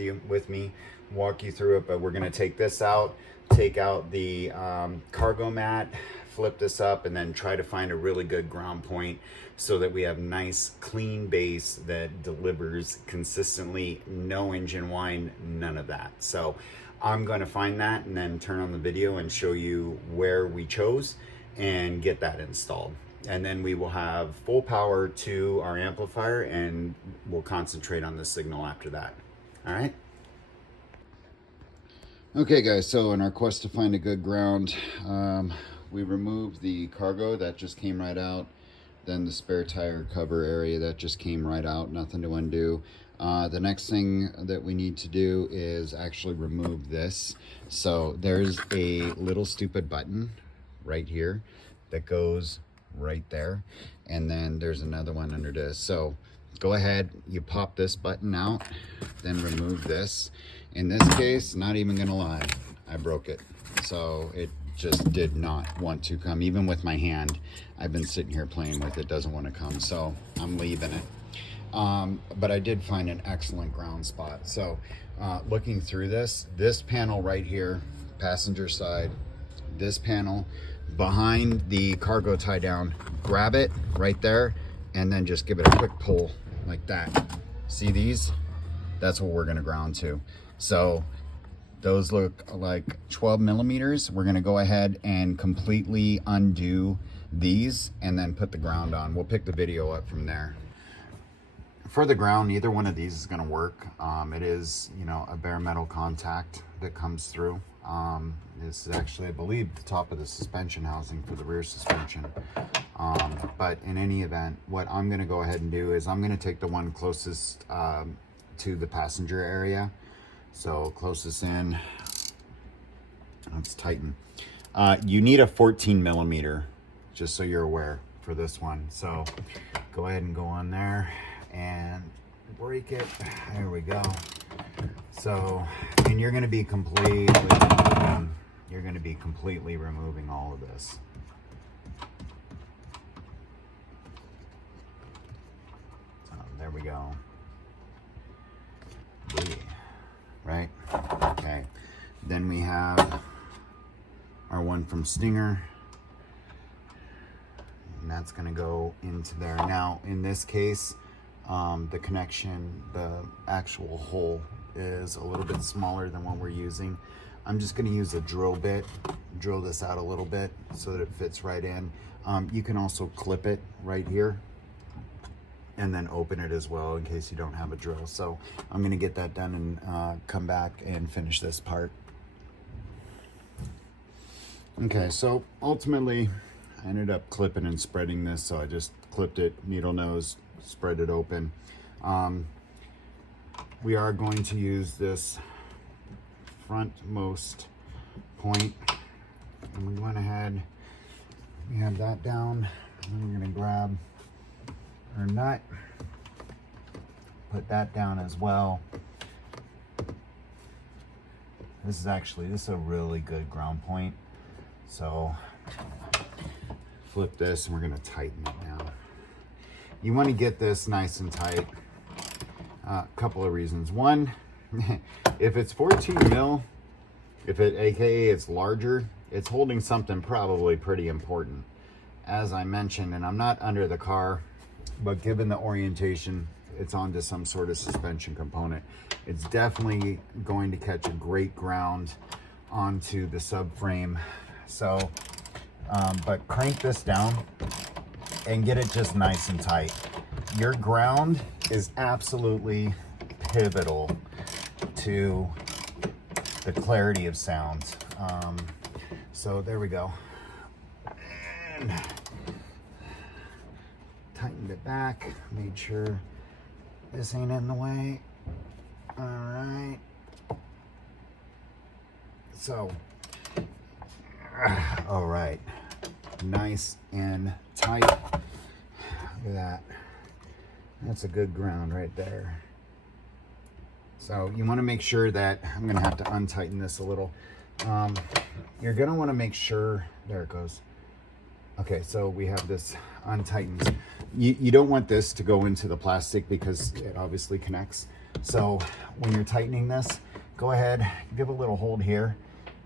me, walk you through it, but we're gonna take this out, take out the cargo mat, flip this up, and then try to find a really good ground point so that we have nice clean bass that delivers consistently, no engine whine, none of that. So I'm going to find that and then turn on the video and show you where we chose and get that installed. And then we will have full power to our amplifier, and we'll concentrate on the signal after that. All right. Okay guys, so in our quest to find a good ground, we removed the cargo that just came right out, then the spare tire cover area that just came right out, nothing to undo. The next thing that we need to do is actually remove this. So there's a little stupid button right here that goes right there, and then there's another one under this. So go ahead, you pop this button out, then remove this. In this case, not even gonna lie, I broke it. So it just did not want to come. Even with my hand, I've been sitting here playing with it, doesn't want to come, so I'm leaving it. But I did find an excellent ground spot. So looking through this panel right here, passenger side, this panel behind the cargo tie down, grab it right there, and then just give it a quick pull like that. See these? That's what we're gonna ground to. So those look like 12 millimeters. We're gonna go ahead and completely undo these and then put the ground on. We'll pick the video up from there. For the ground, neither one of these is gonna work. It is, you know, a bare metal contact that comes through. This is actually, I believe, the top of the suspension housing for the rear suspension. But in any event, what I'm gonna go ahead and do is I'm gonna take the one closest to the passenger area. So closest in, let's tighten. You need a 14 millimeter, just so you're aware for this one. So go ahead and go on there and break it. There we go. So, and you're gonna be completely removing all of this. There we go. Yeah. Right? Okay. Then we have our one from Stinger, and that's going to go into there. Now, in this case, the connection, the actual hole is a little bit smaller than what we're using. I'm just going to use a drill bit, drill this out a little bit so that it fits right in. You can also clip it right here and then open it as well in case you don't have a drill. So I'm gonna get that done and come back and finish this part. Okay, so ultimately I ended up clipping and spreading this, so I just clipped it, needle nose, spread it open. We are going to use this frontmost point, and we went ahead, we have that down, and we're gonna grab our nut, put that down as well. This is a really good ground point. So flip this and we're gonna tighten it now. You wanna get this nice and tight. A couple of reasons. One, if it's 14 mil, AKA it's larger, it's holding something probably pretty important. As I mentioned, and I'm not under the car, but given the orientation, it's onto some sort of suspension component. It's definitely going to catch a great ground onto the subframe. So, but crank this down and get it just nice and tight. Your ground is absolutely pivotal to the clarity of sound. So there we go. And tightened it back, made sure this ain't in the way. All right. So, all right. Nice and tight. Look at that. That's a good ground right there. So you want to make sure that, I'm going to have to untighten this a little. You're going to want to make sure, there it goes. Okay, so we have this untightened. You don't want this to go into the plastic because it obviously connects. So when you're tightening this, go ahead, give a little hold here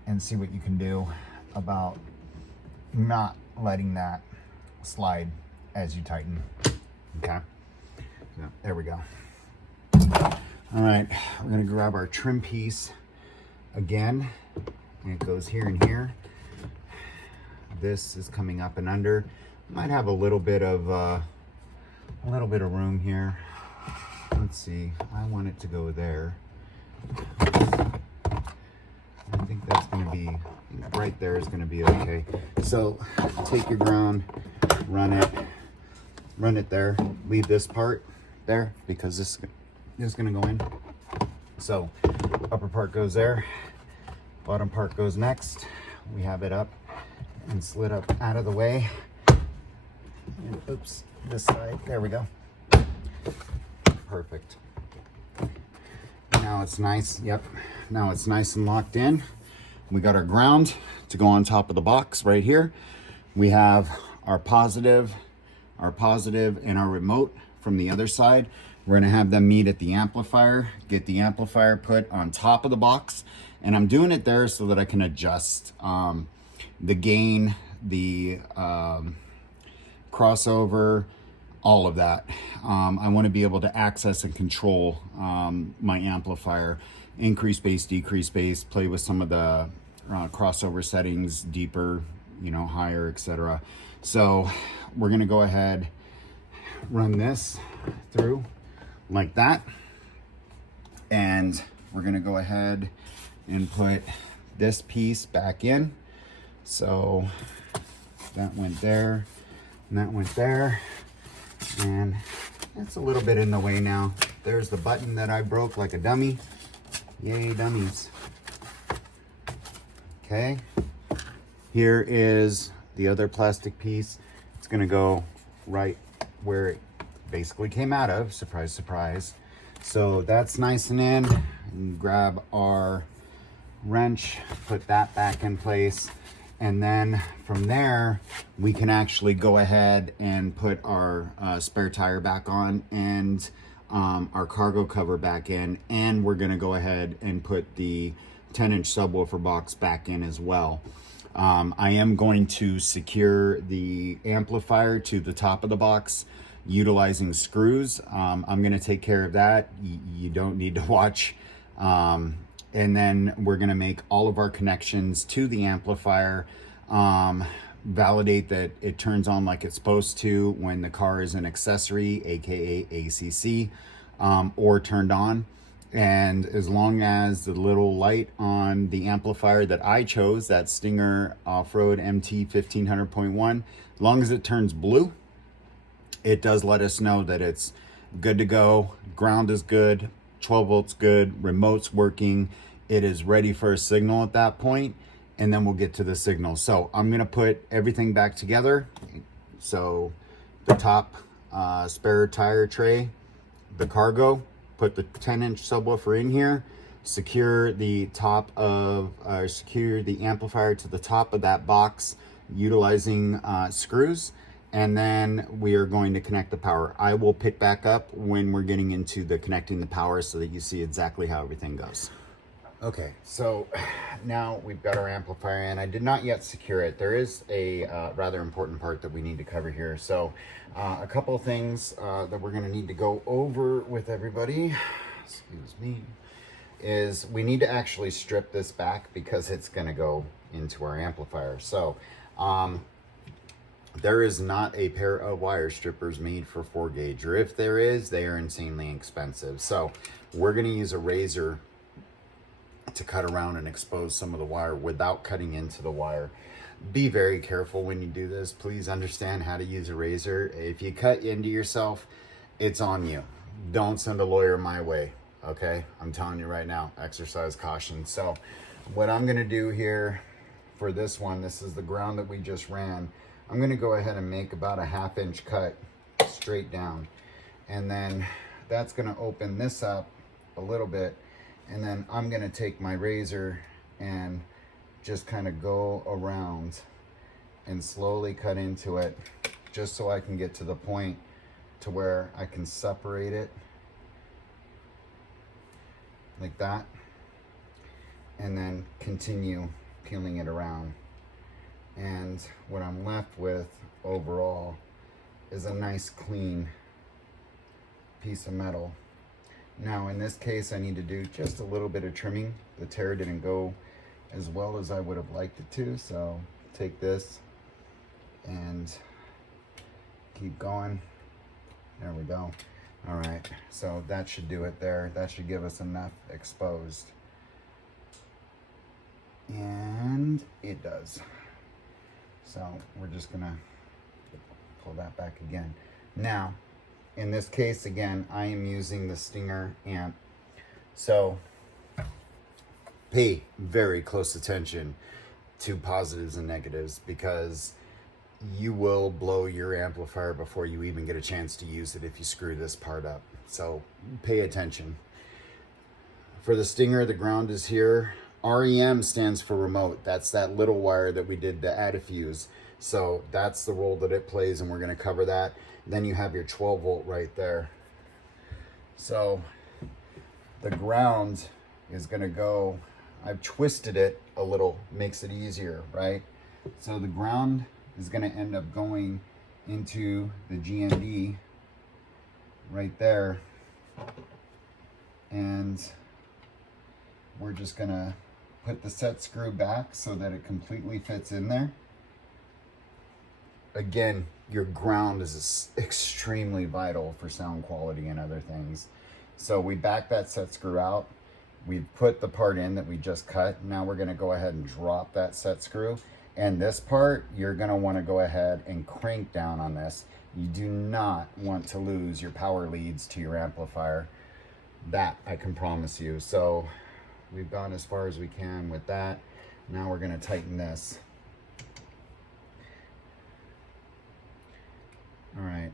and see what you can do about not letting that slide as you tighten. Okay, so there we go. All right, we're gonna grab our trim piece again, and it goes here and here. This is coming up and under. Might have a little bit of room here. Let's see, I want it to go there. I think that's gonna be, right there is gonna be okay. So take your ground, run it there. Leave this part there because this is gonna go in. So upper part goes there, bottom part goes next. We have it up and slid up out of the way. And oops, this side, there we go. Perfect. Now it's nice, yep. Now it's nice and locked in. We got our ground to go on top of the box right here. We have our positive and our remote from the other side. We're gonna have them meet at the amplifier, get the amplifier put on top of the box. And I'm doing it there so that I can adjust the gain, the crossover, all of that. I want to be able to access and control my amplifier, increase bass, decrease bass, play with some of the crossover settings, deeper, you know, higher, etc. So we're going to go ahead, run this through like that. And we're going to go ahead and put this piece back in. So that went there, and that went there, and it's a little bit in the way now. There's the button that I broke like a dummy. Yay, dummies. Okay, here is the other plastic piece. It's gonna go right where it basically came out of, surprise, surprise. So that's nice and in, and grab our wrench, put that back in place. And then from there, we can actually go ahead and put our spare tire back on and our cargo cover back in. And we're gonna go ahead and put the 10-inch subwoofer box back in as well. I am going to secure the amplifier to the top of the box utilizing screws. I'm gonna take care of that. You don't need to watch. And then we're gonna make all of our connections to the amplifier, validate that it turns on like it's supposed to when the car is an accessory, aka ACC, or turned on. And as long as the little light on the amplifier that I chose, that Stinger Off-Road MT 1500.1, as long as it turns blue, it does let us know that it's good to go, ground is good, 12 volts good, remote's working, it is ready for a signal at that point, and then we'll get to the signal. So I'm gonna put everything back together. So the top spare tire tray, the cargo, put the 10-inch subwoofer in here, secure the top of, secure the amplifier to the top of that box utilizing screws, and then we are going to connect the power. I will pick back up when we're getting into the connecting the power so that you see exactly how everything goes. Okay, so now we've got our amplifier in. I did not yet secure it. There is a rather important part that we need to cover here. So a couple of things that we're gonna need to go over with everybody, excuse me, is we need to actually strip this back because it's gonna go into our amplifier. So there is not a pair of wire strippers made for 4 gauge, or if there is, they are insanely expensive. So we're gonna use a razor to cut around and expose some of the wire without cutting into the wire. Be very careful when you do this. Please understand how to use a razor. If you cut into yourself, it's on you. Don't send a lawyer my way, okay? I'm telling you right now, exercise caution. So what I'm gonna do here for this one, this is the ground that we just ran. I'm gonna go ahead and make about a 1/2 inch cut straight down. And then that's gonna open this up a little bit. And then I'm gonna take my razor and just kind of go around and slowly cut into it, just so I can get to the point to where I can separate it like that, and then continue peeling it around. And what I'm left with overall is a nice clean piece of metal. Now in this case, I need to do just a little bit of trimming. The tear didn't go as well as I would have liked it to, so take this and keep going. There we go. All right, so that should do it there. That should give us enough exposed. And it does. So we're just gonna pull that back again. Now, in this case, again, I am using the Stinger amp. So pay very close attention to positives and negatives, because you will blow your amplifier before you even get a chance to use it if you screw this part up. So pay attention. For the Stinger, the ground is here. REM stands for remote. That's that little wire that we did to add a fuse. So that's the role that it plays, and we're gonna cover that. Then you have your 12 volt right there. So the ground is gonna go, I've twisted it a little, makes it easier, right? So the ground is gonna end up going into the GND right there. And we're just gonna put the set screw back so that it completely fits in there. Again, your ground is extremely vital for sound quality and other things. So we back that set screw out. We've put the part in that we just cut. Now we're gonna go ahead and drop that set screw. And this part, you're gonna wanna go ahead and crank down on this. You do not want to lose your power leads to your amplifier. That I can promise you. So we've gone as far as we can with that. Now we're gonna tighten this. All right.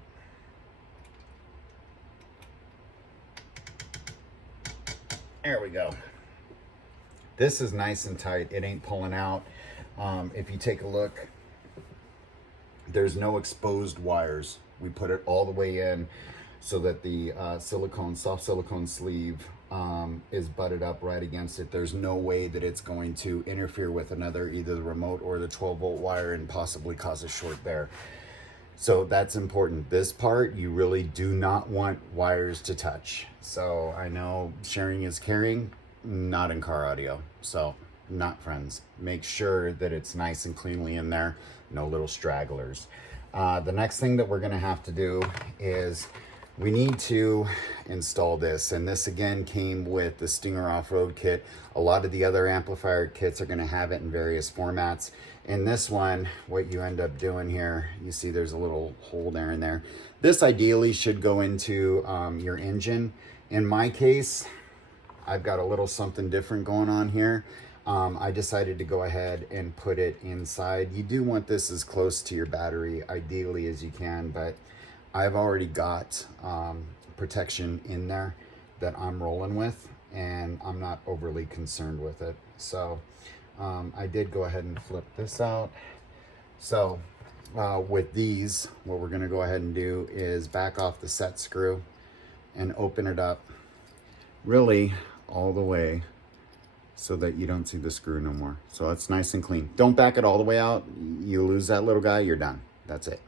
There we go. This is nice and tight. It ain't pulling out. If you take a look, there's no exposed wires. We put it all the way in so that the soft silicone sleeve is butted up right against it. There's no way that it's going to interfere with either the remote or the 12 volt wire and possibly cause a short there. So that's important. This part, you really do not want wires to touch. So I know sharing is caring, not in car audio. So not friends. Make sure that it's nice and cleanly in there. No little stragglers. The next thing that we're gonna have to do is we need to install this. And this again came with the Stinger off-road kit. A lot of the other amplifier kits are gonna have it in various formats. In this one, what you end up doing here, you see there's a little hole there and there. This ideally should go into your engine. In my case, I've got a little something different going on here. I decided to go ahead and put it inside. You do want this as close to your battery, ideally, as you can, but I've already got protection in there that I'm rolling with, and I'm not overly concerned with it. So I did go ahead and flip this out. So with these, what we're gonna go ahead and do is back off the set screw and open it up really all the way so that you don't see the screw no more. So it's nice and clean. Don't back it all the way out. You lose that little guy, you're done. That's it.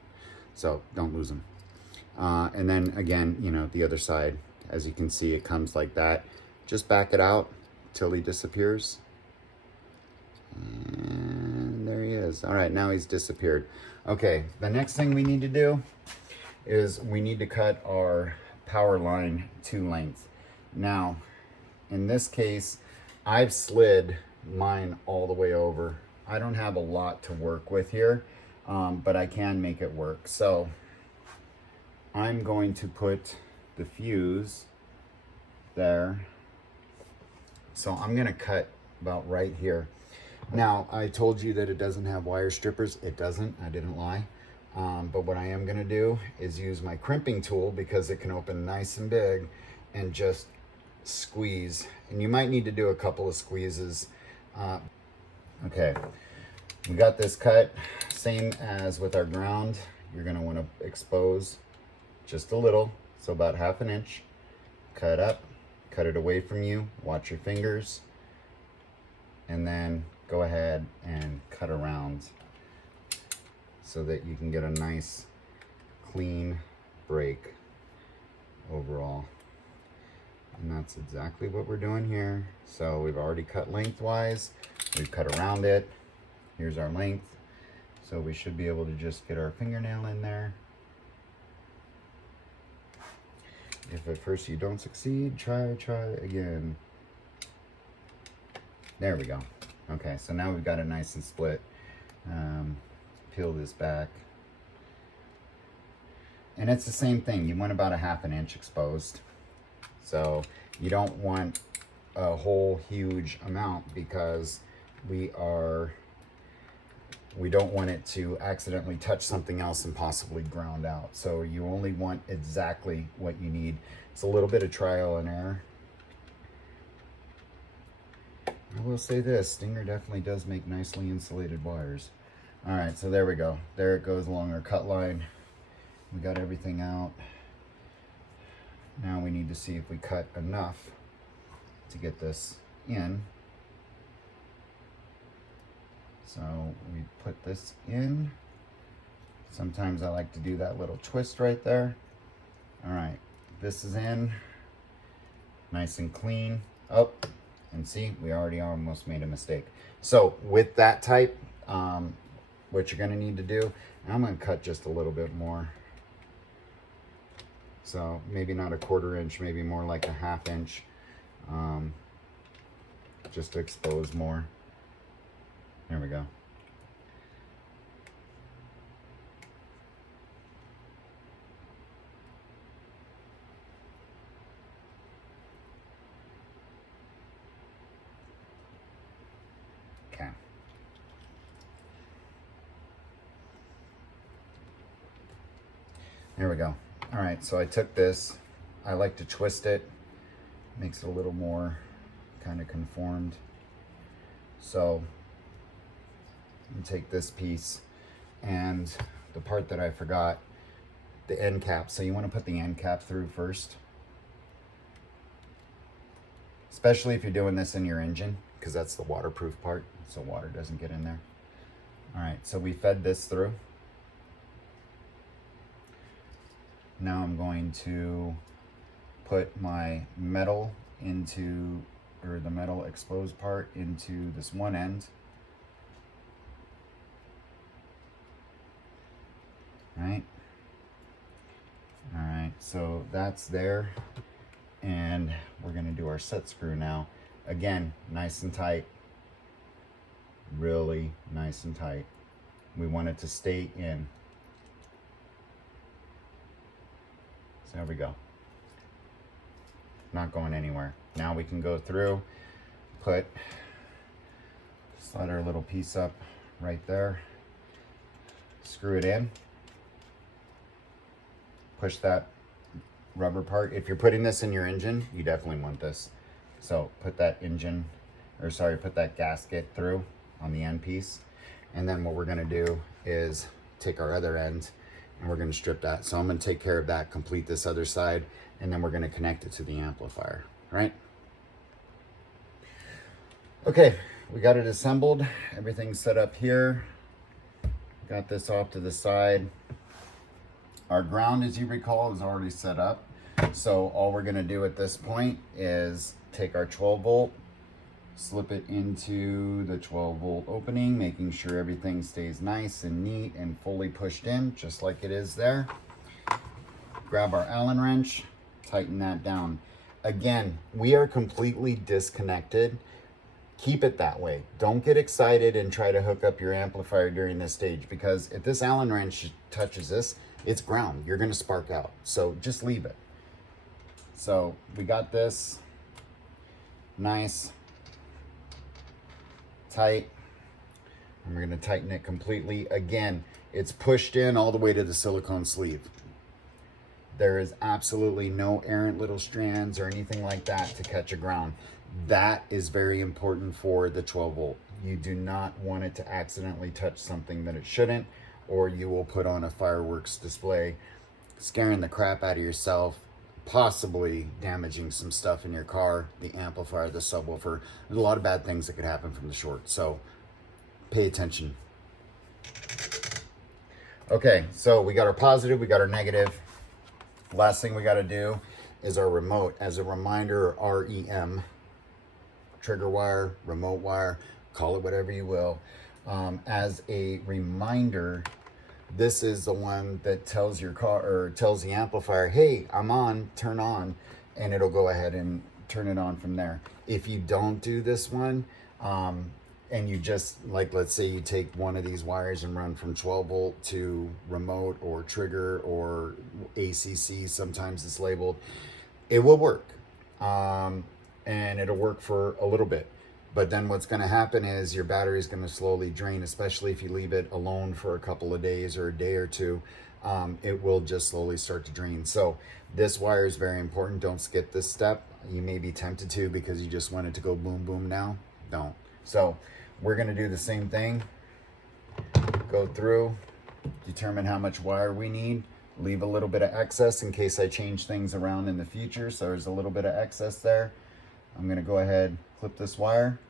So don't lose them. And then again, you know, the other side, as you can see, it comes like that. Just back it out till he disappears. And there he is. All right, now he's disappeared. Okay, the next thing we need to do is we need to cut our power line to length. Now, in this case, I've slid mine all the way over. I don't have a lot to work with here, but I can make it work. So I'm going to put the fuse there. So I'm gonna cut about right here. Now, I told you that it doesn't have wire strippers. It doesn't, I didn't lie. But what I am gonna do is use my crimping tool because it can open nice and big and just squeeze. And you might need to do a couple of squeezes. Okay, we got this cut. Same as with our ground. You're gonna wanna expose just a little, so about 1/2 inch. Cut up, cut it away from you, watch your fingers, and then go ahead and cut around so that you can get a nice clean break overall. And that's exactly what we're doing here. So we've already cut lengthwise, we've cut around it. Here's our length. So we should be able to just get our fingernail in there. If at first you don't succeed, try again. There we go. Okay, so now we've got it nice and split. Peel this back. And it's the same thing. You want about 1/2 inch exposed. So you don't want a whole huge amount because we don't want it to accidentally touch something else and possibly ground out. So you only want exactly what you need. It's a little bit of trial and error. I will say this, Stinger definitely does make nicely insulated wires. All right, so there we go. There it goes along our cut line. We got everything out. Now we need to see if we cut enough to get this in. So we put this in. Sometimes I like to do that little twist right there. All right, this is in, nice and clean. Oh, and see, we already almost made a mistake. So with that type, what you're gonna need to do, and I'm gonna cut just a little bit more. So maybe not a 1/4 inch, maybe more like a 1/2 inch, just to expose more. There we go. Okay. There we go. All right, so I took this. I like to twist it. Makes it a little more kind of conformed. So you take this piece and the part that I forgot, the end cap. So you want to put the end cap through first, especially if you're doing this in your engine, because that's the waterproof part, so water doesn't get in there. All right, so we fed this through. Now I'm going to put my metal into, or the metal exposed part into this one end. Right? All right, so that's there. And we're gonna do our set screw now. Again, nice and tight. Really nice and tight. We want it to stay in. So there we go. Not going anywhere. Now we can go through, slide our little piece up right there, screw it in, push that rubber part. If you're putting this in your engine, you definitely want this. So put that put that gasket through on the end piece, And then what we're gonna do is take our other end and we're gonna strip that. So I'm gonna take care of that, complete this other side, and then we're gonna connect it to the amplifier, right? Okay, we got it assembled. Everything's set up here. Got this off to the side. Our ground, as you recall, is already set up. So all we're gonna do at this point is take our 12 volt, slip it into the 12 volt opening, making sure everything stays nice and neat and fully pushed in, just like it is there. Grab our Allen wrench, tighten that down. Again, we are completely disconnected. Keep it that way. Don't get excited and try to hook up your amplifier during this stage, because if this Allen wrench touches this, it's ground. You're gonna spark out. So just leave it. So we got this nice, tight, and we're gonna tighten it completely. Again, it's pushed in all the way to the silicone sleeve. There is absolutely no errant little strands or anything like that to catch a ground. That is very important for the 12 volt. You do not want it to accidentally touch something that it shouldn't, or you will put on a fireworks display, scaring the crap out of yourself, possibly damaging some stuff in your car, the amplifier, the subwoofer. There's a lot of bad things that could happen from the short, so pay attention. Okay, so we got our positive, we got our negative. Last thing we got to do is our remote. As a reminder, REM, trigger wire, remote wire, call it whatever you will. As a reminder, this is the one that tells your car, or tells the amplifier, hey, I'm on, turn on, and it'll go ahead and turn it on from there. If you don't do this one, and you just, like, let's say you take one of these wires and run from 12 volt to remote or trigger or ACC, sometimes it's labeled, it will work. And it'll work for a little bit. But then what's going to happen is your battery is going to slowly drain, especially if you leave it alone for a couple of days or a day or two. It will just slowly start to drain. So this wire is very important. Don't skip this step. You may be tempted to because you just want it to go boom, boom now. Don't. So we're going to do the same thing. Go through, determine how much wire we need. Leave a little bit of excess in case I change things around in the future. So there's a little bit of excess there. I'm going to go ahead, clip this wire.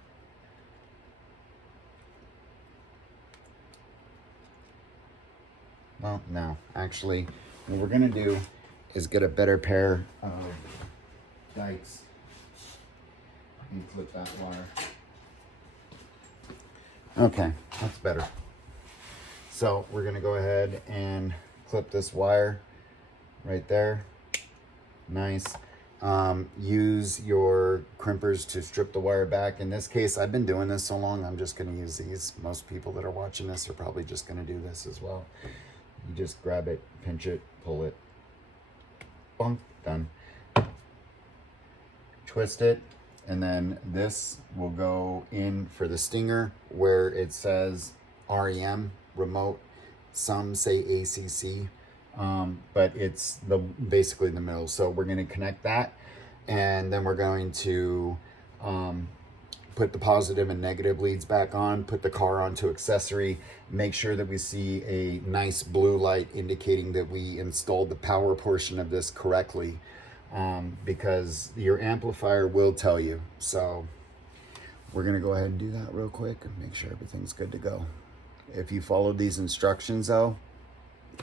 Well, no, actually, what we're going to do is get a better pair of dikes and clip that wire. Okay, that's better. So we're going to go ahead and clip this wire right there. Nice. Use your crimpers to strip the wire back. In this case, I've been doing this so long, I'm just going to use these. Most people that are watching this are probably just going to do this as well. You just grab it, pinch it, pull it, bonk, done. Twist it, and then this will go in for the stinger where it says REM, remote. Some say ACC. But it's basically the middle. So we're going to connect that, and then we're going to put the positive and negative leads back on, put the car onto accessory, make sure that we see a nice blue light indicating that we installed the power portion of this correctly, because your amplifier will tell you. So we're going to go ahead and do that real quick and make sure everything's good to go. If you follow these instructions though,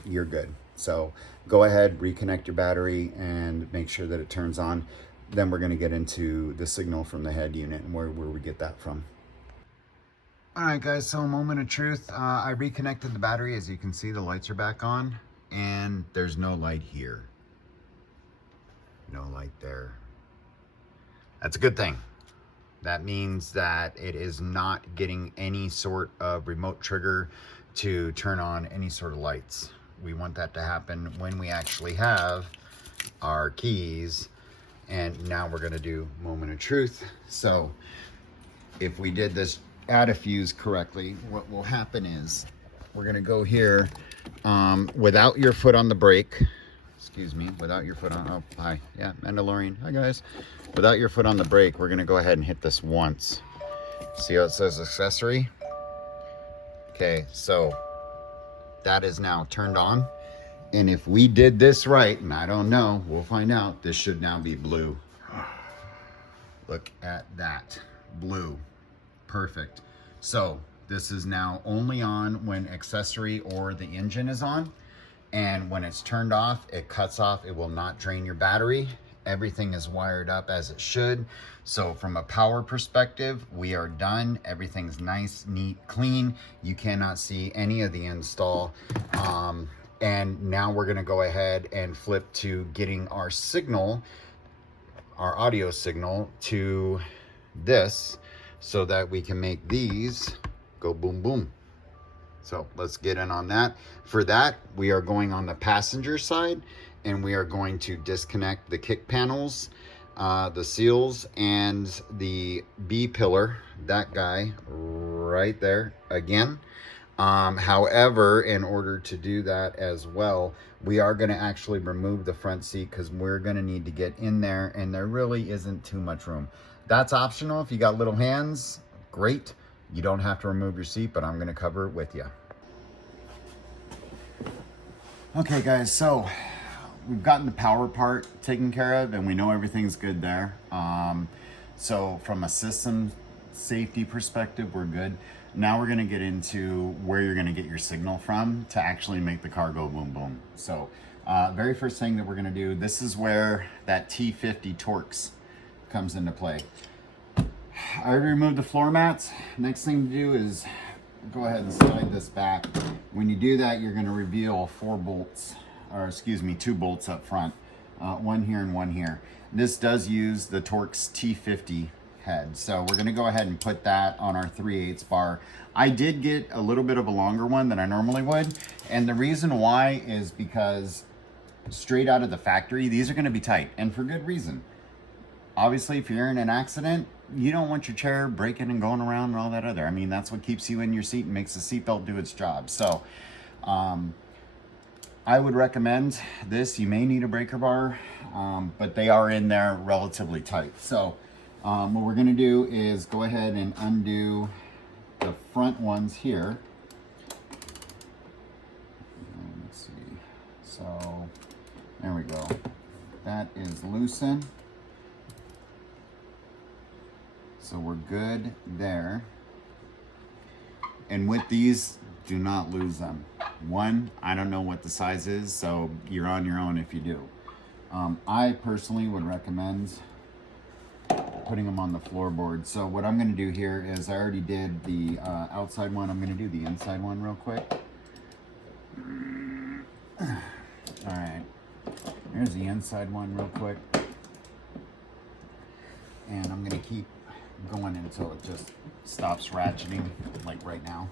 you're good. So go ahead, reconnect your battery and make sure that it turns on. Then we're going to get into the signal from the head unit and where we get that from. All right, guys, so a moment of truth. I reconnected the battery. As you can see, the lights are back on, and there's no light here. No light there. That's a good thing. That means that it is not getting any sort of remote trigger to turn on any sort of lights. We want that to happen when we actually have our keys. And now we're going to do moment of truth. So if we did this add a fuse correctly, what will happen is we're going to go here without your foot on the brake. Excuse me, without your foot on, oh, hi, yeah, Mandalorian, hi guys. Without your foot on the brake, we're going to go ahead and hit this once. See how it says accessory? Okay, so that is now turned on. And if we did this right, and I don't know, we'll find out, this should now be blue. Look at that, blue, perfect. So this is now only on when accessory or the engine is on. And when it's turned off, it cuts off. It will not drain your battery. Everything is wired up as it should. So from a power perspective, we are done. Everything's nice, neat, clean. You cannot see any of the install. And now we're gonna go ahead and flip to getting our signal, our audio signal, to this so that we can make these go boom, boom. So let's get in on that. For that, we are going on the passenger side, and we are going to disconnect the kick panels, the seals, and the B pillar, that guy right there again. However, in order to do that as well, we are going to actually remove the front seat because we're going to need to get in there, and there really isn't too much room. That's optional. If you got little hands, great. You don't have to remove your seat, but I'm going to cover it with you. Okay guys, so we've gotten the power part taken care of, and we know everything's good there. So from a system safety perspective, we're good. Now we're gonna get into where you're gonna get your signal from to actually make the car go boom boom. So very first thing that we're gonna do, this is where that T50 Torx comes into play. I already removed the floor mats. Next thing to do is go ahead and slide this back. When you do that, you're going to reveal 4 bolts, or excuse me, 2 bolts up front, one here and one here. This does use the Torx T50 head, so we're going to go ahead and put that on our 3/8 bar. I did get a little bit of a longer one than I normally would, and the reason why is because straight out of the factory, these are going to be tight, and for good reason. Obviously, if you're in an accident, you don't want your chair breaking and going around and all that other. I mean, that's what keeps you in your seat and makes the seatbelt do its job. So I would recommend this. You may need a breaker bar, but they are in there relatively tight. So what we're going to do is go ahead and undo the front ones here. Let's see. So there we go. That is loosened. So we're good there. And with these, do not lose them. One, I don't know what the size is, so you're on your own if you do. I personally would recommend putting them on the floorboard. So what I'm gonna do here is I already did the outside one. I'm gonna do the inside one real quick. All right, here's the inside one real quick. And I'm gonna keep going until it just stops ratcheting, like right now.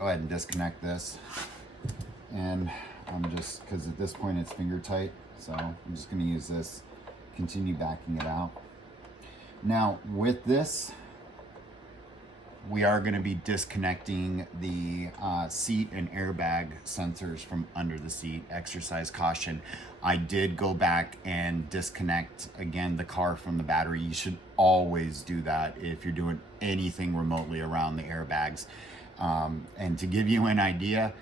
Go ahead and disconnect this. And I'm just, because at this point it's finger tight, so I'm just going to use this, continue backing it out. Now with this, we are going to be disconnecting the seat and airbag sensors from under the seat. Exercise caution. I did go back and disconnect again the car from the battery. You should always do that if you're doing anything remotely around the airbags. And to give you an idea,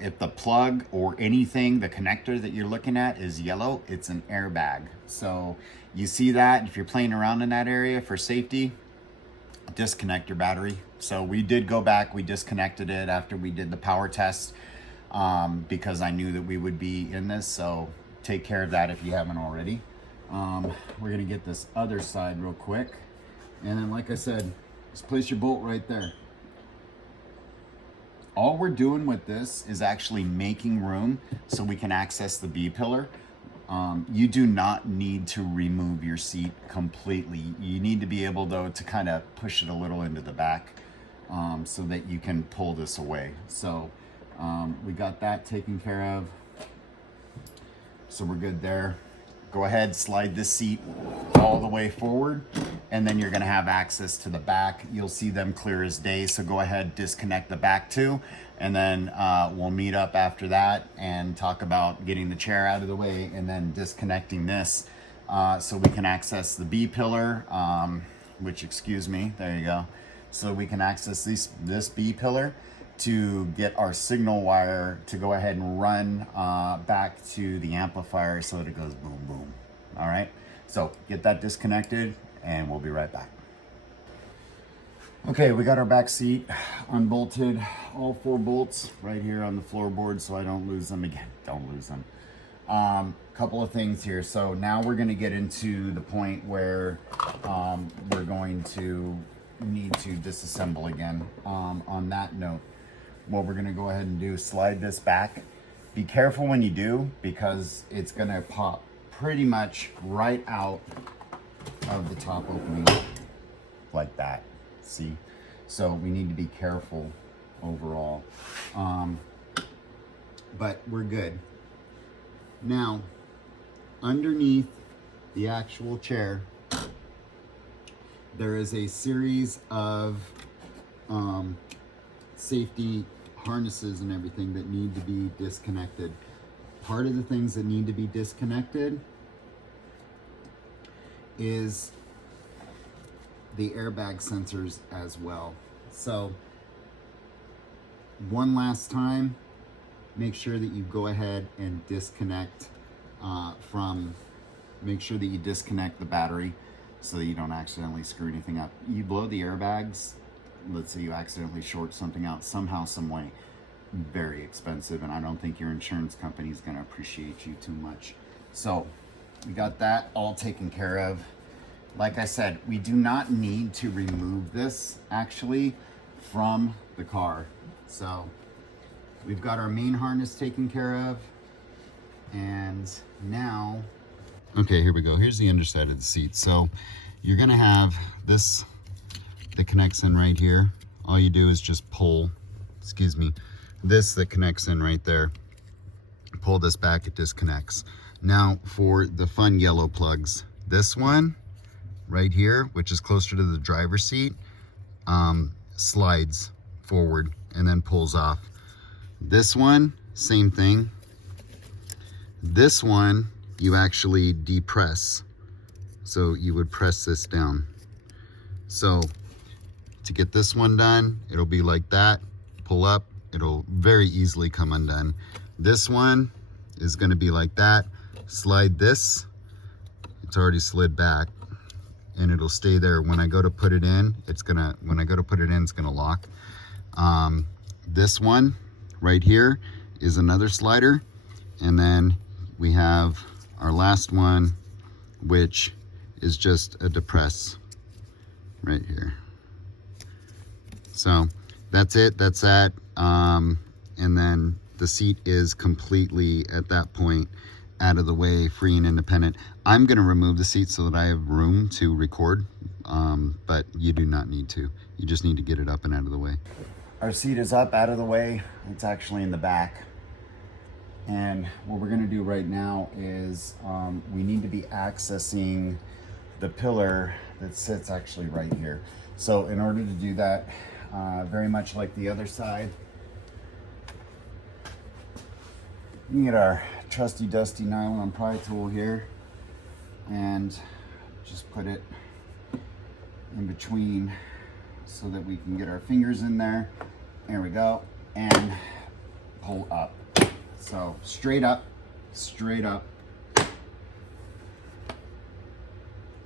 if the plug or anything, the connector that you're looking at is yellow, it's an airbag. So you see that, if you're playing around in that area for safety, disconnect your battery. So we did go back, we disconnected it after we did the power test, because I knew that we would be in this. So take care of that if you haven't already. We're gonna get this other side real quick. And then like I said, just place your bolt right there. All we're doing with this is actually making room so we can access the B pillar. You do not need to remove your seat completely. You need to be able though to kind of push it a little into the back so that you can pull this away. So we got that taken care of. So we're good there. Go ahead, slide this seat all the way forward, and then you're gonna have access to the back. You'll see them clear as day, so go ahead, disconnect the back too, and then we'll meet up after that and talk about getting the chair out of the way and then disconnecting this so we can access the B pillar, which, excuse me, there you go. So we can access this B pillar, to get our signal wire to go ahead and run back to the amplifier so that it goes boom, boom. All right, so get that disconnected and we'll be right back. Okay, we got our back seat unbolted, all 4 bolts right here on the floorboard so I don't lose them again. Don't lose them. Couple of things here. So now we're going to get into the point where we're going to need to disassemble again. On that note, what we're going to go ahead and do is slide this back. Be careful when you do, because it's going to pop pretty much right out of the top opening like that. See? So we need to be careful overall. But we're good. Now, underneath the actual chair, there is a series of safety harnesses and everything that need to be disconnected. Part of the things that need to be disconnected is the airbag sensors as well. So one last time, make sure that you go ahead and disconnect make sure that you disconnect the battery so that you don't accidentally screw anything up. You blow the airbags, let's say you accidentally short something out somehow, some way, very expensive, and I don't think your insurance company is going to appreciate you too much. So we got that all taken care of. Like I said, we do not need to remove this actually from the car. So we've got our main harness taken care of, and now, okay, here we go. Here's the underside of the seat. So you're gonna have this that connects in right here. All you do is just pull, excuse me, this that connects in right there. Pull this back, it disconnects. Now for the fun yellow plugs, this one right here, which is closer to the driver's seat, slides forward and then pulls off. This one, same thing. This one, you actually depress. So you would press this down. So to get this one done, it'll be like that. Pull up, it'll very easily come undone. This one is gonna be like that. Slide this, it's already slid back, and it'll stay there. When I go to put it in, it's gonna lock. This one right here is another slider, and then we have our last one, which is just a depress right here. So that's it, that's that. And then the seat is completely at that point out of the way, free and independent. I'm gonna remove the seat so that I have room to record, but you do not need to. You just need to get it up and out of the way. Our seat is up, out of the way. It's actually in the back. And what we're gonna do right now is we need to be accessing the pillar that sits actually right here. So in order to do that, very much like the other side, you can get our trusty dusty nylon pry tool here and just put it in between so that we can get our fingers in there. There we go, and pull up. So straight up, straight up.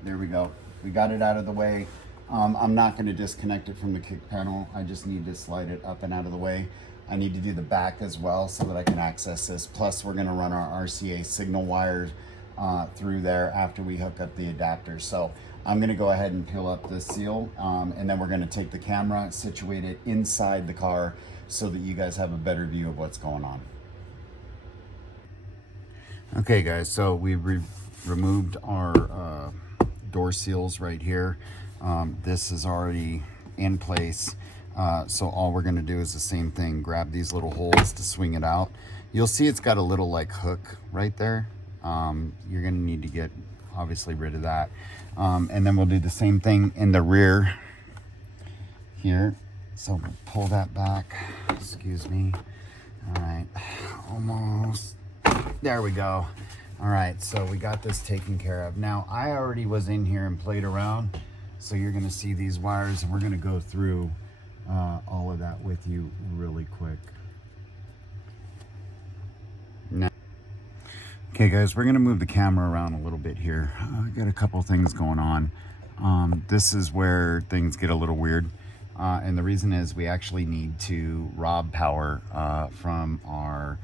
There we go. We got it out of the way. I'm not going to disconnect it from the kick panel. I just need to slide it up and out of the way. I need to do the back as well so that I can access this. Plus we're going to run our RCA signal wires through there after we hook up the adapter. So I'm going to go ahead and peel up this seal, and then we're going to take the camera, situate it inside the car so that you guys have a better view of what's going on. Okay guys, so we've removed our door seals right here. This is already in place. So all we're gonna do is the same thing, grab these little holes to swing it out. You'll see it's got a little like hook right there. You're gonna need to get obviously rid of that. And then we'll do the same thing in the rear here. So we'll pull that back, excuse me. All right, almost. There we go. All right, so we got this taken care of. Now, I already was in here and played around, so you're gonna see these wires, and we're gonna go through all of that with you really quick. Now, okay guys, we're gonna move the camera around a little bit here. Got a couple things going on. This is where things get a little weird. And the reason is we actually need to rob power from our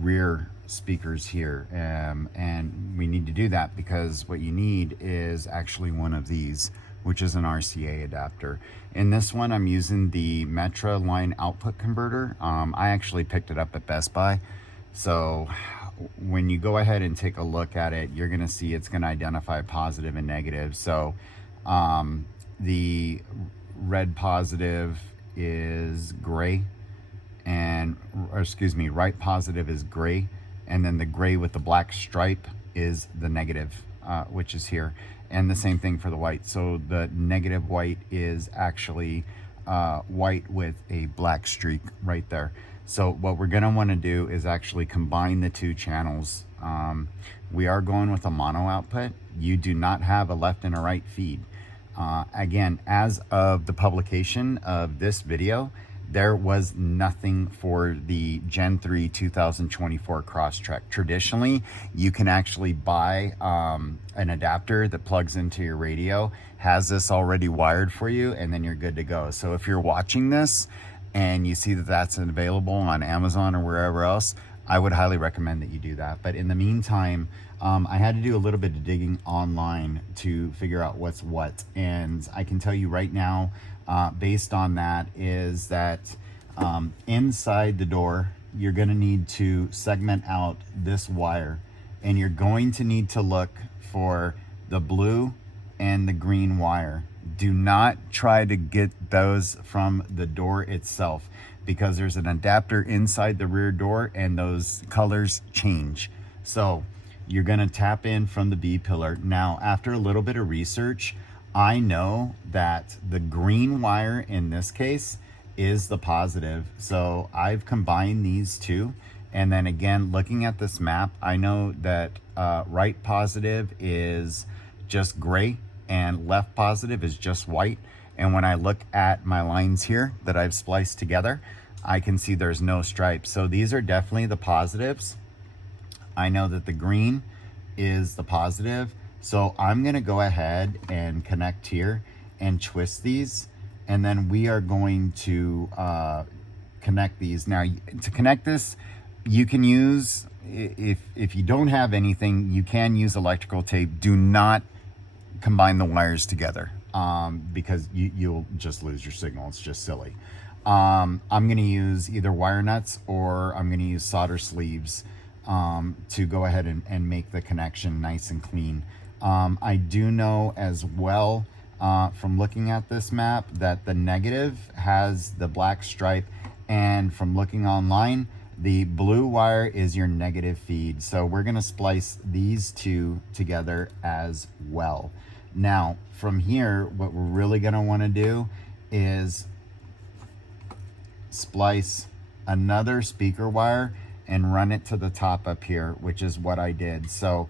rear speakers here. And we need to do that because what you need is actually one of these, which is an RCA adapter. In this one, I'm using the Metra line output converter. I actually picked it up at Best Buy. So when you go ahead and take a look at it, you're gonna see it's gonna identify positive and negative. So the red positive is gray, and, or excuse me, right positive is gray, and then the gray with the black stripe is the negative, which is here. And the same thing for the white. So the negative white is actually white with a black streak right there. So what we're gonna wanna do is actually combine the two channels. We are going with a mono output. You do not have a left and a right feed. Again, as of the publication of this video, there was nothing for the Gen 3 2024 Crosstrek. Traditionally, you can actually buy an adapter that plugs into your radio, has this already wired for you, and then you're good to go. So if you're watching this and you see that that's available on Amazon or wherever else, I would highly recommend that you do that. But in the meantime, I had to do a little bit of digging online to figure out what's what. And I can tell you right now, based on that, is that inside the door, you're gonna need to segment out this wire. And you're going to need to look for the blue and the green wire. Do not try to get those from the door itself, because there's an adapter inside the rear door and those colors change. So you're gonna tap in from the B pillar. Now, after a little bit of research, I know that the green wire in this case is the positive. So I've combined these two. And then again, looking at this map, I know that right positive is just gray and left positive is just white. And when I look at my lines here that I've spliced together, I can see there's no stripes. So these are definitely the positives. I know that the green is the positive. So I'm gonna go ahead and connect here and twist these. And then we are going to connect these. Now, to connect this, you can use, if you don't have anything, you can use electrical tape. Do not combine the wires together because you'll just lose your signal. It's just silly. I'm gonna use either wire nuts or I'm gonna use solder sleeves to go ahead and make the connection nice and clean. I do know as well from looking at this map that the negative has the black stripe, and from looking online, the blue wire is your negative feed. So we're gonna splice these two together as well. Now, from here, what we're really gonna wanna do is splice another speaker wire and run it to the top up here, which is what I did. So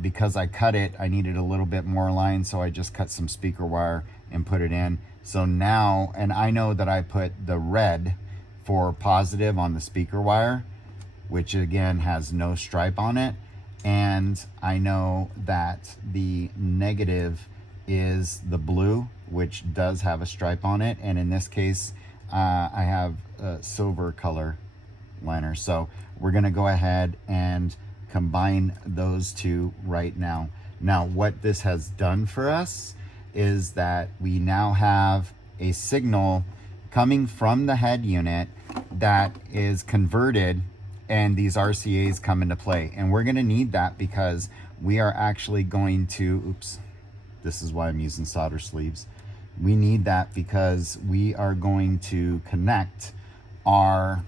because I cut it, I needed a little bit more line, so I just cut some speaker wire and put it in. So now, and I know that I put the red for positive on the speaker wire, which again has no stripe on it. And I know that the negative is the blue, which does have a stripe on it. And in this case, I have a silver color liner. So we're gonna go ahead and combine those two right now. Now, what this has done for us is that we now have a signal coming from the head unit that is converted, and these RCAs come into play. And we're gonna need that because we are actually going to, oops, this is why I'm using solder sleeves. We need that because we are going to connect our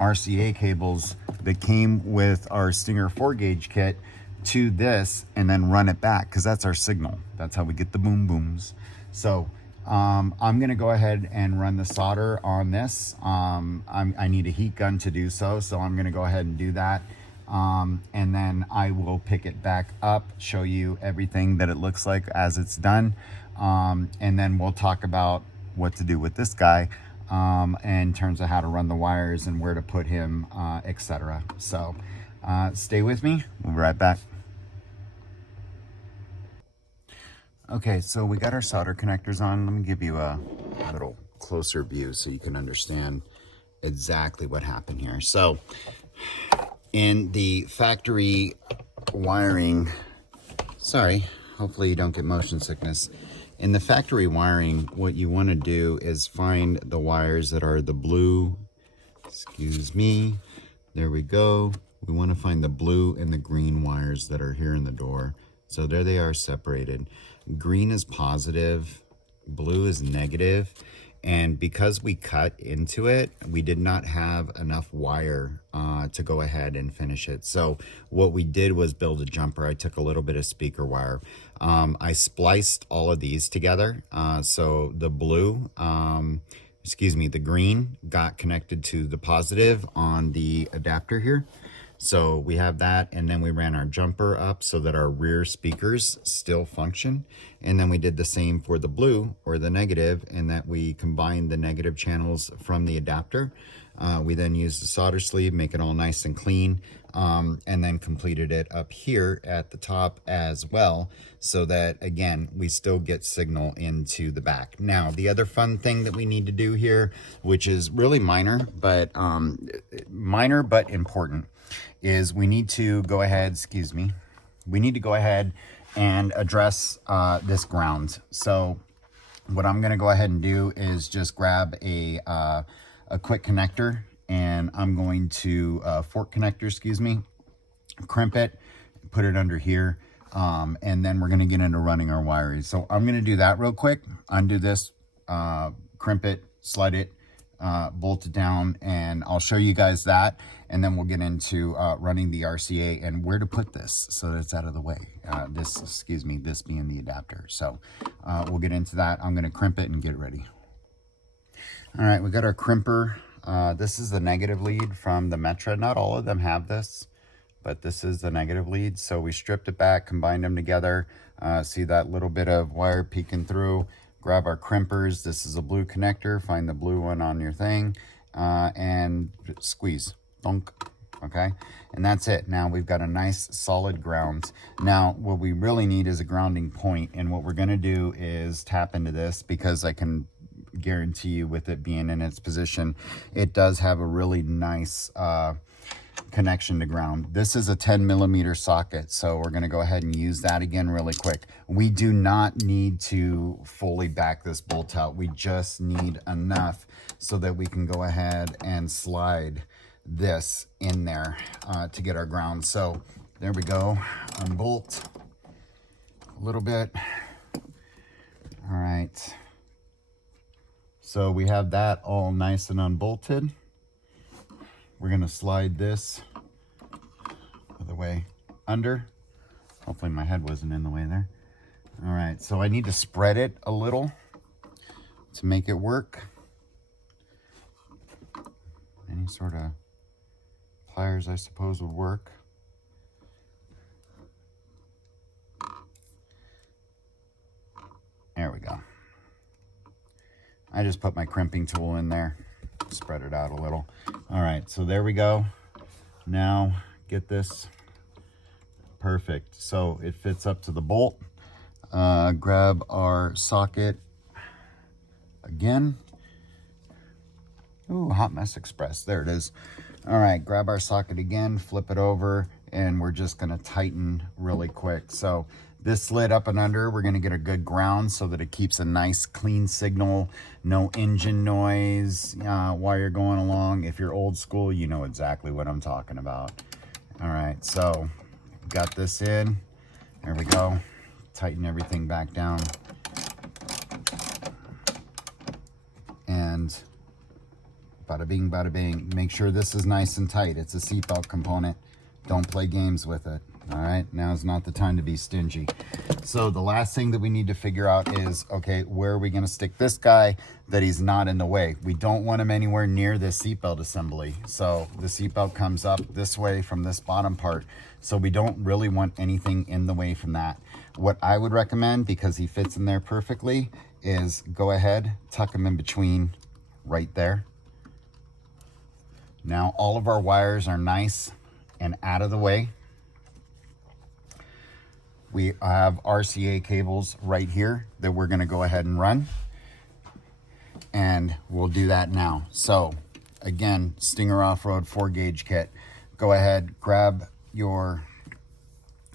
RCA cables that came with our Stinger 4-gauge kit to this and then run it back, because that's our signal. That's how we get the boom booms. So I'm gonna go ahead and run the solder on this. I need a heat gun to do so, so I'm gonna go ahead and do that. And then I will pick it back up, show you everything that it looks like as it's done. And then we'll talk about what to do with this guy in terms of how to run the wires and where to put him, etc. So stay with me, we'll be right back. Okay, so we got our solder connectors on. Let me give you a little closer view so you can understand exactly what happened here. So in the factory wiring, sorry, hopefully you don't get motion sickness. In the factory wiring, what you want to do is find the wires that are the blue, excuse me, there we go. We want to find the blue and the green wires that are here in the door. So there they are separated. Green is positive, blue is negative, and because we cut into it, we did not have enough wire to go ahead and finish it. So what we did was build a jumper. I took a little bit of speaker wire. I spliced all of these together. So the blue, the green got connected to the positive on the adapter here. So we have that, and then we ran our jumper up so that our rear speakers still function. And then we did the same for the blue, or the negative, and that we combined the negative channels from the adapter. We then used the solder sleeve, make it all nice and clean, and then completed it up here at the top as well, so that, again, we still get signal into the back. Now, the other fun thing that we need to do here, which is really minor but important, is we need to go ahead, and address this ground. So what I'm gonna go ahead and do is just grab a quick connector, and I'm going to, fork connector, crimp it, put it under here, and then we're gonna get into running our wiring. So I'm gonna do that real quick, undo this, crimp it, slide it, bolt it down, and I'll show you guys that, and then we'll get into running the RCA and where to put this so that it's out of the way. This being the adapter. So we'll get into that. I'm going to crimp it and get it ready. All right, we got our crimper. This is the negative lead from the Metra. Not all of them have this, but this is the negative lead. So we stripped it back, combined them together. See that little bit of wire peeking through. Grab our crimpers. This is a blue connector. Find the blue one on your thing and squeeze. Dunk. Okay, and that's it. Now we've got a nice solid ground. Now what we really need is a grounding point, and what we're going to do is tap into this, because I can guarantee you, with it being in its position, it does have a really nice connection to ground. This is a 10mm socket, so we're going to go ahead and use that again really quick. We do not need to fully back this bolt out. We just need enough so that we can go ahead and slide this in there to get our ground. So there we go. Unbolt a little bit. All right. So we have that all nice and unbolted. We're going to slide this the way under. Hopefully my head wasn't in the way there. All right, so I need to spread it a little to make it work. Any sort of pliers, I suppose, would work. There we go. I just put my crimping tool in there, spread it out a little. All right, so there we go. Now get this perfect. So it fits up to the bolt. Grab our socket again. Ooh, Hot Mess Express, there it is. All right, grab our socket again, flip it over, and we're just gonna tighten really quick. So this slid up and under, we're gonna get a good ground so that it keeps a nice clean signal, no engine noise while you're going along. If you're old school, you know exactly what I'm talking about. All right, so got this in, there we go. Tighten everything back down. And bada bing, bada bing. Make sure this is nice and tight. It's a seatbelt component. Don't play games with it. All right, now is not the time to be stingy. So the last thing that we need to figure out is, okay, where are we gonna stick this guy that he's not in the way? We don't want him anywhere near this seatbelt assembly. So the seatbelt comes up this way from this bottom part. So we don't really want anything in the way from that. What I would recommend, because he fits in there perfectly, is go ahead, tuck them in between right there. Now all of our wires are nice and out of the way. We have RCA cables right here that we're going to go ahead and run, and we'll do that now. So again, Stinger Off-Road 4-gauge kit. Go ahead, grab your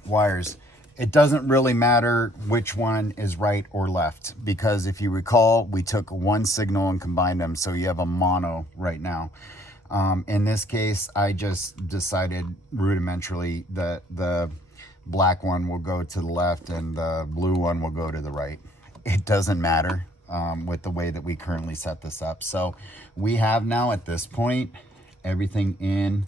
wires. It doesn't really matter which one is right or left, because if you recall, we took one signal and combined them, so you have a mono right now. In this case, I just decided rudimentarily that the black one will go to the left and the blue one will go to the right. It doesn't matter with the way that we currently set this up. So we have now at this point everything in,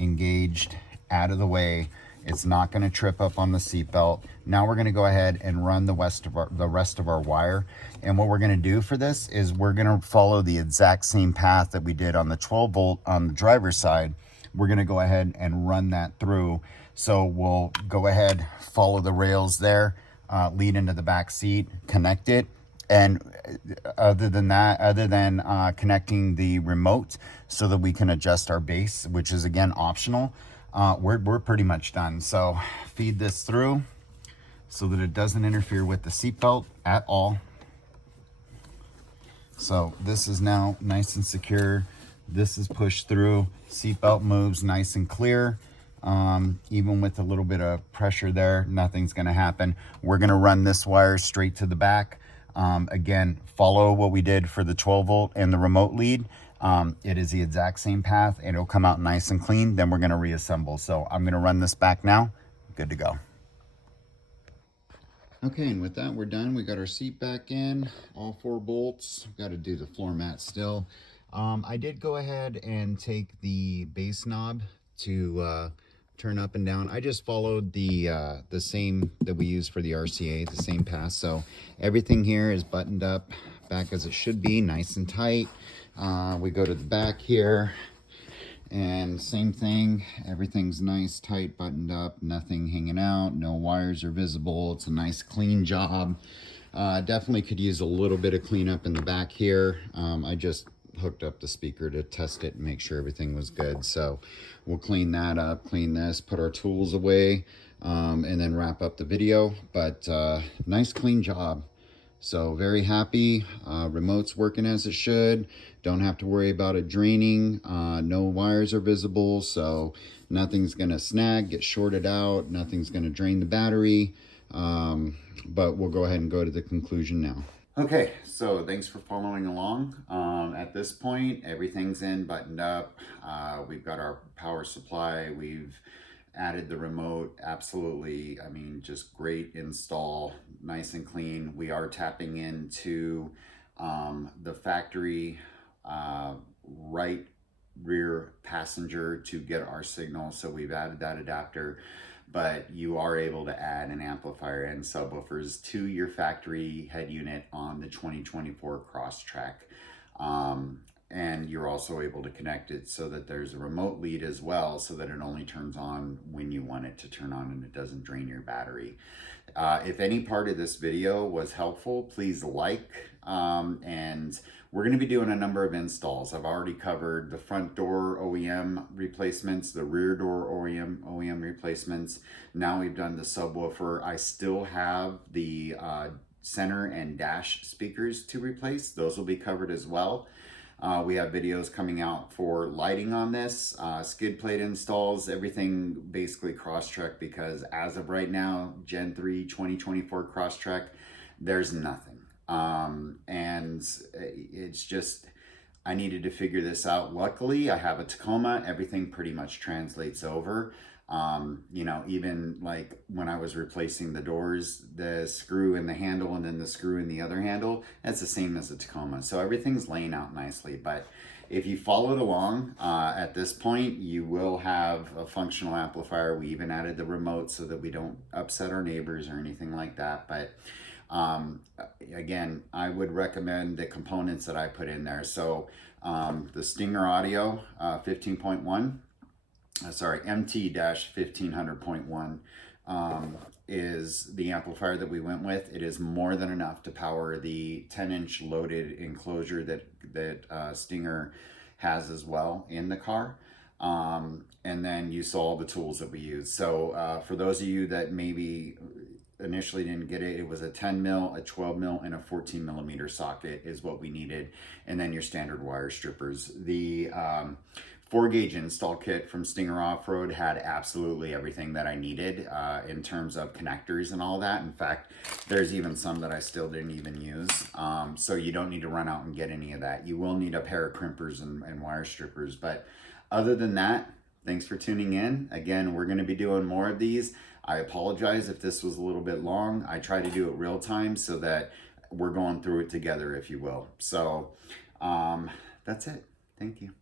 engaged, out of the way. It's not going to trip up on the seatbelt. Now we're going to go ahead and run the rest of our wire. And what we're going to do for this is we're going to follow the exact same path that we did on the 12 volt on the driver's side. We're going to go ahead and run that through. So we'll go ahead, follow the rails there, lead into the back seat, connect it. And other than that, connecting the remote so that we can adjust our bass, which is again optional, we're pretty much done. So feed this through so that it doesn't interfere with the seatbelt at all. So this is now nice and secure. This is pushed through. Seatbelt moves nice and clear. Even with a little bit of pressure there, nothing's going to happen. We're going to run this wire straight to the back. Again, follow what we did for the 12 volt and the remote lead. It is the exact same path and it'll come out nice and clean. Then we're going to reassemble. So I'm going to run this back now. Good to go. Okay, and with that, we're done. We got our seat back in, all 4 bolts. Got to do the floor mat still. I did go ahead and take the bass knob to turn up and down. I just followed the same that we use for the RCA, the same path. So everything here is buttoned up back as it should be, nice and tight. We go to the back here and same thing. Everything's nice, tight, buttoned up, nothing hanging out, no wires are visible. It's a nice clean job. Definitely could use a little bit of cleanup in the back here. I just hooked up the speaker to test it and make sure everything was good. So we'll clean that up, clean this, put our tools away, and then wrap up the video. But nice clean job. So very happy. Remote's working as it should. Don't have to worry about it draining. No wires are visible, so nothing's gonna snag, get shorted out. Nothing's gonna drain the battery. But we'll go ahead and go to the conclusion now. Okay, so thanks for following along. At this point, everything's in, buttoned up. We've got our power supply. We've added the remote. Absolutely, I mean, just great install, nice and clean. We are tapping into the factory right rear passenger to get our signal. So we've added that adapter. But you are able to add an amplifier and subwoofers to your factory head unit on the 2024 Crosstrek. And you're also able to connect it so that there's a remote lead as well, so that it only turns on when you want it to turn on and it doesn't drain your battery. If any part of this video was helpful, please like, and we're going to be doing a number of installs. I've already covered the front door OEM replacements, the rear door OEM replacements. Now we've done the subwoofer. I still have the center and dash speakers to replace. Those will be covered as well. We have videos coming out for lighting on this, skid plate installs, everything basically Crosstrek, because as of right now, Gen 3 2024 Crosstrek, there's nothing. And it's just, I needed to figure this out. Luckily, I have a Tacoma. Everything pretty much translates over. You know, even like when I was replacing the doors, the screw in the handle and then the screw in the other handle, that's the same as a Tacoma. So everything's laying out nicely. But if you followed along at this point, you will have a functional amplifier. We even added the remote so that we don't upset our neighbors or anything like that. But again, I would recommend the components that I put in there. So the Stinger Audio 15.1, sorry, MT-1500.1. is the amplifier that we went with. It is more than enough to power the 10-inch loaded enclosure that Stinger has as well in the car. And then you saw all the tools that we use. So for those of you that maybe initially didn't get it, it was a 10 mil, a 12 mil, and a 14 millimeter socket is what we needed. And then your standard wire strippers. The 4-gauge install kit from Stinger Off-Road had absolutely everything that I needed in terms of connectors and all that. In fact, there's even some that I still didn't even use. So you don't need to run out and get any of that. You will need a pair of crimpers and wire strippers. But other than that, thanks for tuning in. Again, we're going to be doing more of these. I apologize if this was a little bit long. I try to do it real time so that we're going through it together, if you will. So that's it. Thank you.